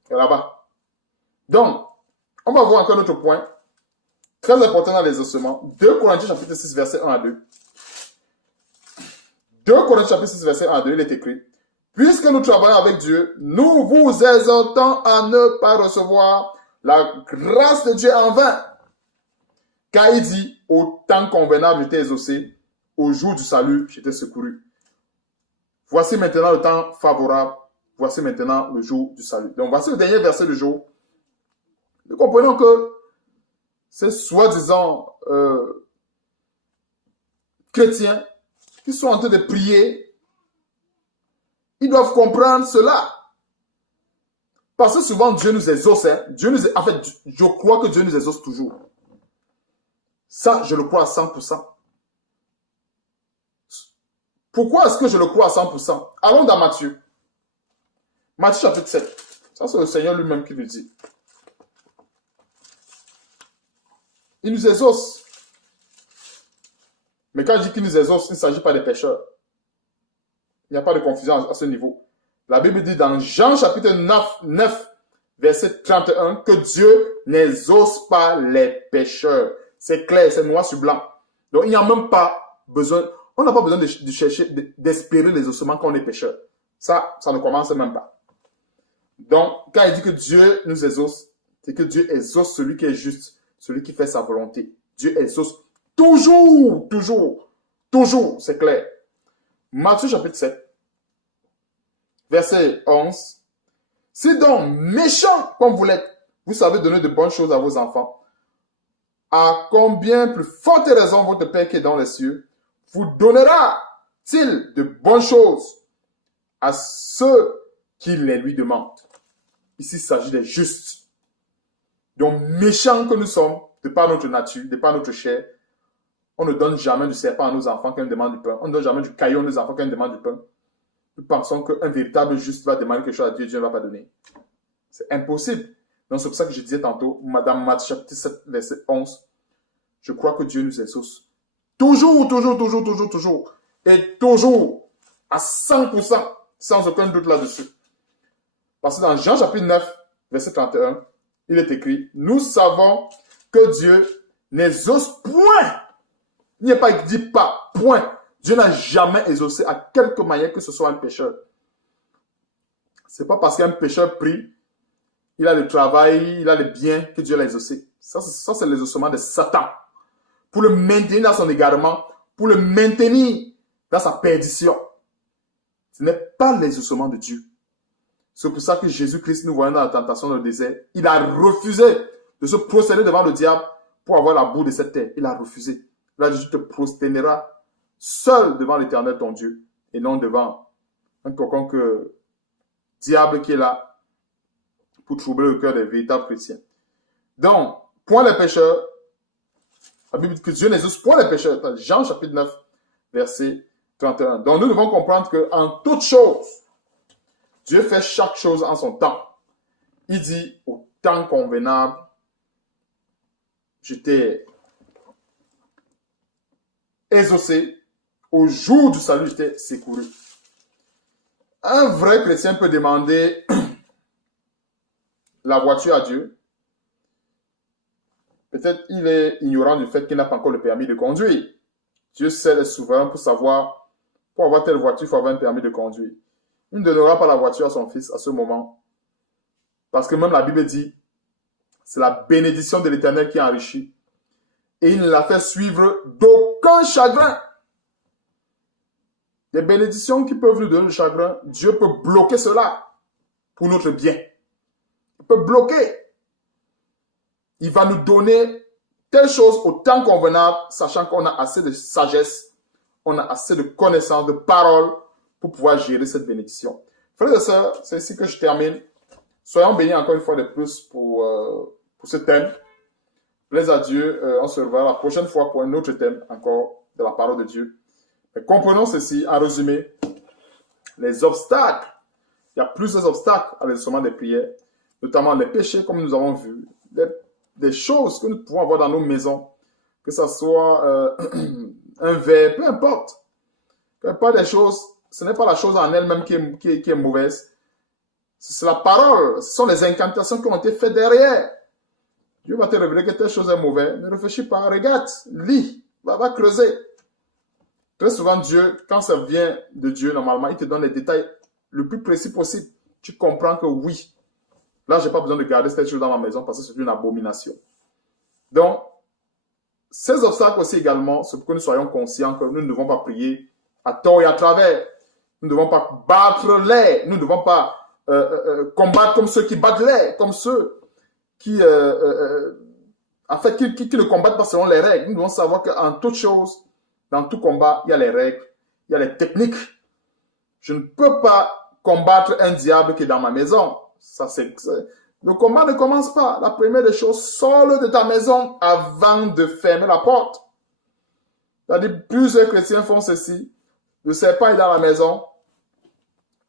Là-bas. Donc, on va voir encore un autre point. Très important dans les ossements. 2 Corinthiens chapitre 6, verset 1 à 2. 2 Corinthiens chapitre 6, verset 1 à 2, il est écrit. Puisque nous travaillons avec Dieu, nous vous exhortons à ne pas recevoir la grâce de Dieu en vain. Car il dit, au temps convenable, j'étais exaucé, au jour du salut, j'étais secouru. Voici maintenant le temps favorable, voici maintenant le jour du salut. Donc voici le dernier verset du jour. Nous comprenons que ces soi-disant chrétiens qui sont en train de prier, ils doivent comprendre cela. Parce que souvent Dieu nous exauce. En fait, je crois que Dieu nous exauce toujours. Ça, je le crois à 100%. Pourquoi est-ce que je le crois à 100%? Allons dans Matthieu. Matthieu chapitre 7. Ça, c'est le Seigneur lui-même qui le dit. Il nous exauce. Mais quand je dis qu'il nous exauce, il ne s'agit pas des pécheurs. Il n'y a pas de confusion à ce niveau. La Bible dit dans Jean chapitre 9, verset 31, que Dieu n'exauce pas les pécheurs. C'est clair, c'est noir sur blanc. Donc il n'y a même pas besoin, on n'a pas besoin de chercher, d'espérer les ossements quand on est pécheur. Ça ne commence même pas. Donc quand il dit que Dieu nous exauce, c'est que Dieu exauce celui qui est juste, celui qui fait sa volonté. Dieu exauce toujours, c'est clair. Matthieu chapitre 7, verset 11. Si donc méchants comme vous l'êtes, vous savez donner de bonnes choses à vos enfants, à combien plus forte raison votre Père qui est dans les cieux vous donnera-t-il de bonnes choses à ceux qui les lui demandent. Ici, il s'agit des justes. Donc, méchants que nous sommes, de par notre nature, de par notre chair, on ne donne jamais du serpent à nos enfants quand ils demandent du pain. On ne donne jamais du caillou à nos enfants quand ils demandent du pain. Nous pensons qu'un véritable juste va demander quelque chose à Dieu, Dieu ne va pas donner. C'est impossible. Donc, c'est pour ça que je disais tantôt, Madame Matt, chapitre 7, verset 11, je crois que Dieu nous exauce. Toujours, toujours, toujours, toujours, toujours. Et toujours, à 100%, sans aucun doute là-dessus. Parce que dans Jean chapitre 9, verset 31, il est écrit, nous savons que Dieu n'exauce point. Il n'y a pas dit pas, point. Dieu n'a jamais exaucé à quelque manière que ce soit un pécheur. Ce n'est pas parce qu'un pécheur prie, il a le travail, il a le bien que Dieu l'a exaucé. Ça c'est l'exaucement de Satan. Pour le maintenir dans son égarement, pour le maintenir dans sa perdition. Ce n'est pas l'exaucement de Dieu. C'est pour ça que Jésus-Christ, nous voyons dans la tentation dans le désert, il a refusé de se prosterner devant le diable pour avoir la boue de cette terre. Il a refusé. Là, Jésus te prosterneras seul devant l'Éternel ton Dieu et non devant un quelconque diable qui est là pour troubler le cœur des véritables chrétiens. Donc, point les pécheurs, la Bible dit que Dieu n'exauce point les pécheurs. Jean chapitre 9, verset 31. Donc, nous devons comprendre qu'en toute chose, Dieu fait chaque chose en son temps. Il dit au temps convenable, je t'ai exaucé, au jour du salut, je t'ai secouru. Un vrai chrétien peut demander la voiture à Dieu. Peut-être il est ignorant du fait qu'il n'a pas encore le permis de conduire. Dieu seul est souverain pour savoir, pour avoir telle voiture, il faut avoir un permis de conduire. Il ne donnera pas la voiture à son fils à ce moment. Parce que même la Bible dit, c'est la bénédiction de l'Éternel qui enrichit. Et il ne l'a fait suivre d'aucun chagrin. Les bénédictions qui peuvent nous donner le chagrin, Dieu peut bloquer cela pour notre bien. Il peut bloquer. Il va nous donner telle chose au temps convenable, sachant qu'on a assez de sagesse, on a assez de connaissances, de paroles pour pouvoir gérer cette bénédiction. Frères et sœurs, c'est ici que je termine. Soyons bénis encore une fois de plus pour ce thème. Plaise à Dieu, on se revoit la prochaine fois pour un autre thème encore de la parole de Dieu. Mais comprenons ceci, en résumé, les obstacles. Il y a plusieurs obstacles à l'exaucement des prières, notamment les péchés, comme nous avons vu, des choses que nous pouvons avoir dans nos maisons, que ce soit un verre, peu importe. Peu importe des choses, ce n'est pas la chose en elle-même qui est mauvaise. C'est la parole, ce sont les incantations qui ont été faites derrière. Dieu va te révéler que telle chose est mauvaise. Ne réfléchis pas, regarde, lis, va creuser. Très souvent, Dieu, quand ça vient de Dieu, normalement, il te donne les détails le plus précis possible. Tu comprends que oui, là, je n'ai pas besoin de garder cette chose dans ma maison parce que c'est une abomination. Donc, ces obstacles aussi également, c'est pour que nous soyons conscients que nous ne devons pas prier à tort et à travers. Nous ne devons pas battre l'air. Nous ne devons pas combattre comme ceux qui battent l'air, comme ceux qui, en fait, qui ne combattent pas selon les règles. Nous devons savoir qu'en toute chose, dans tout combat, il y a les règles, il y a les techniques. Je ne peux pas combattre un diable qui est dans ma maison. Le combat ne commence pas. La première des choses, sors de ta maison avant de fermer la porte. C'est-à-dire, plusieurs chrétiens font ceci. Le serpent est dans la maison.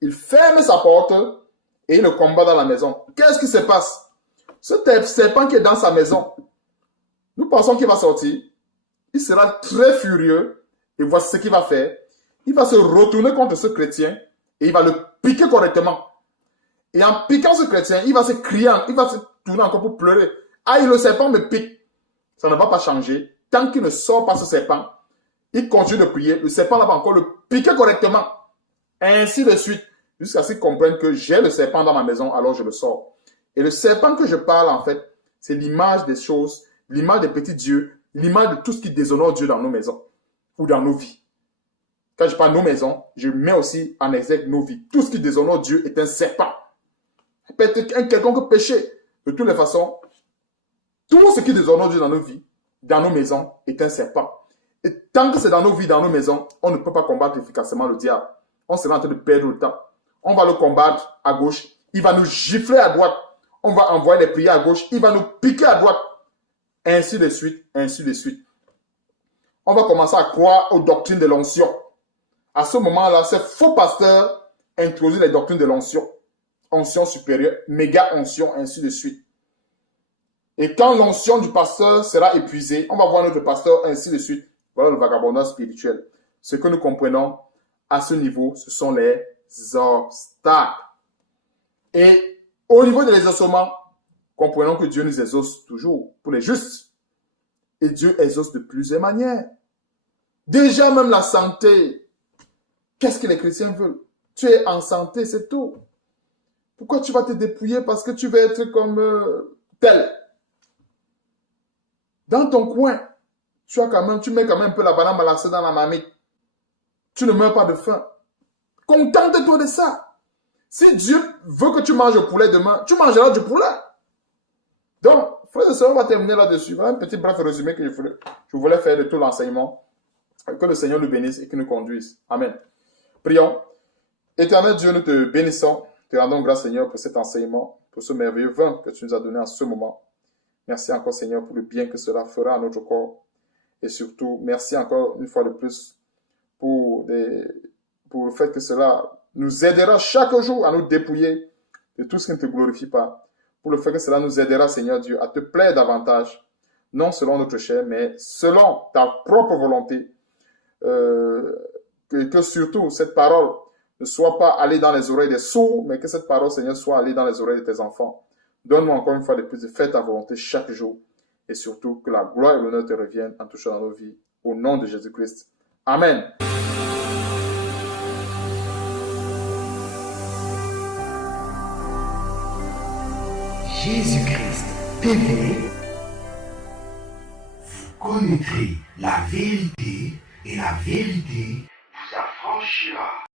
Il ferme sa porte et il le combat dans la maison. Qu'est-ce qui se passe? Ce serpent qui est dans sa maison, nous pensons qu'il va sortir. Il sera très furieux et voici ce qu'il va faire. Il va se retourner contre ce chrétien et il va le piquer correctement. Et en piquant ce chrétien, il va se crier, il va se tourner encore pour pleurer. Aïe, le serpent me pique. Ça ne va pas changer. Tant qu'il ne sort pas ce serpent, il continue de prier. Le serpent va encore le piquer correctement. Ainsi de suite. Jusqu'à ce qu'il comprenne que j'ai le serpent dans ma maison, alors je le sors. Et le serpent que je parle, en fait, c'est l'image des choses, l'image des petits dieux, l'image de tout ce qui déshonore Dieu dans nos maisons ou dans nos vies. Quand je parle de nos maisons, je mets aussi en exergue nos vies. Tout ce qui déshonore Dieu est un serpent. Peut-être un quelconque péché. De toutes les façons, tout ce qui déshonore Dieu dans nos vies dans nos maisons est un serpent. Et tant que c'est dans nos vies, dans nos maisons, on ne peut pas combattre efficacement le diable. On sera en train de perdre le temps. On va le combattre à gauche, il va nous gifler à droite. On va envoyer des prières à gauche, il va nous piquer à droite. Ainsi de suite, ainsi de suite. On va commencer à croire aux doctrines de l'onction. À ce moment-là, ces faux pasteurs introduisent les doctrines de l'onction. Onction supérieure, méga onction, ainsi de suite. Et quand l'onction du pasteur sera épuisée, on va voir notre pasteur, ainsi de suite. Voilà le vagabondage spirituel. Ce que nous comprenons à ce niveau, ce sont les obstacles. Et au niveau de l'exaucement, comprenons que Dieu nous exauce toujours pour les justes. Et Dieu exauce de plusieurs manières. Déjà même la santé. Qu'est-ce que les chrétiens veulent? Tu es en santé, c'est tout. Pourquoi tu vas te dépouiller parce que tu veux être comme tel? Dans ton coin, tu mets quand même un peu la banane malassée dans la marmite. Tu ne meurs pas de faim. Contente-toi de ça. Si Dieu veut que tu manges le poulet demain, tu mangeras du poulet. Donc, frères et sœurs, on va terminer là-dessus. Voilà un petit bref résumé que je voulais faire de tout l'enseignement. Que le Seigneur nous bénisse et qu'il nous conduise. Amen. Prions. Éternel Dieu, nous te bénissons. Te rendons grâce, Seigneur, pour cet enseignement, pour ce merveilleux vin que tu nous as donné en ce moment. Merci encore, Seigneur, pour le bien que cela fera à notre corps. Et surtout, merci encore une fois de plus pour le fait que cela nous aidera chaque jour à nous dépouiller de tout ce qui ne te glorifie pas. Pour le fait que cela nous aidera, Seigneur Dieu, à te plaire davantage, non selon notre chair, mais selon ta propre volonté. Que surtout cette parole ne soit pas allée dans les oreilles des sourds, mais que cette parole, Seigneur, soit allée dans les oreilles de tes enfants. Donne-nous encore une fois de plus de faire ta volonté chaque jour. Et surtout, que la gloire et l'honneur te reviennent en touchant dans nos vies. Au nom de Jésus-Christ. Amen. Jésus-Christ TV, vous connaîtrez la vérité et la vérité vous affranchira.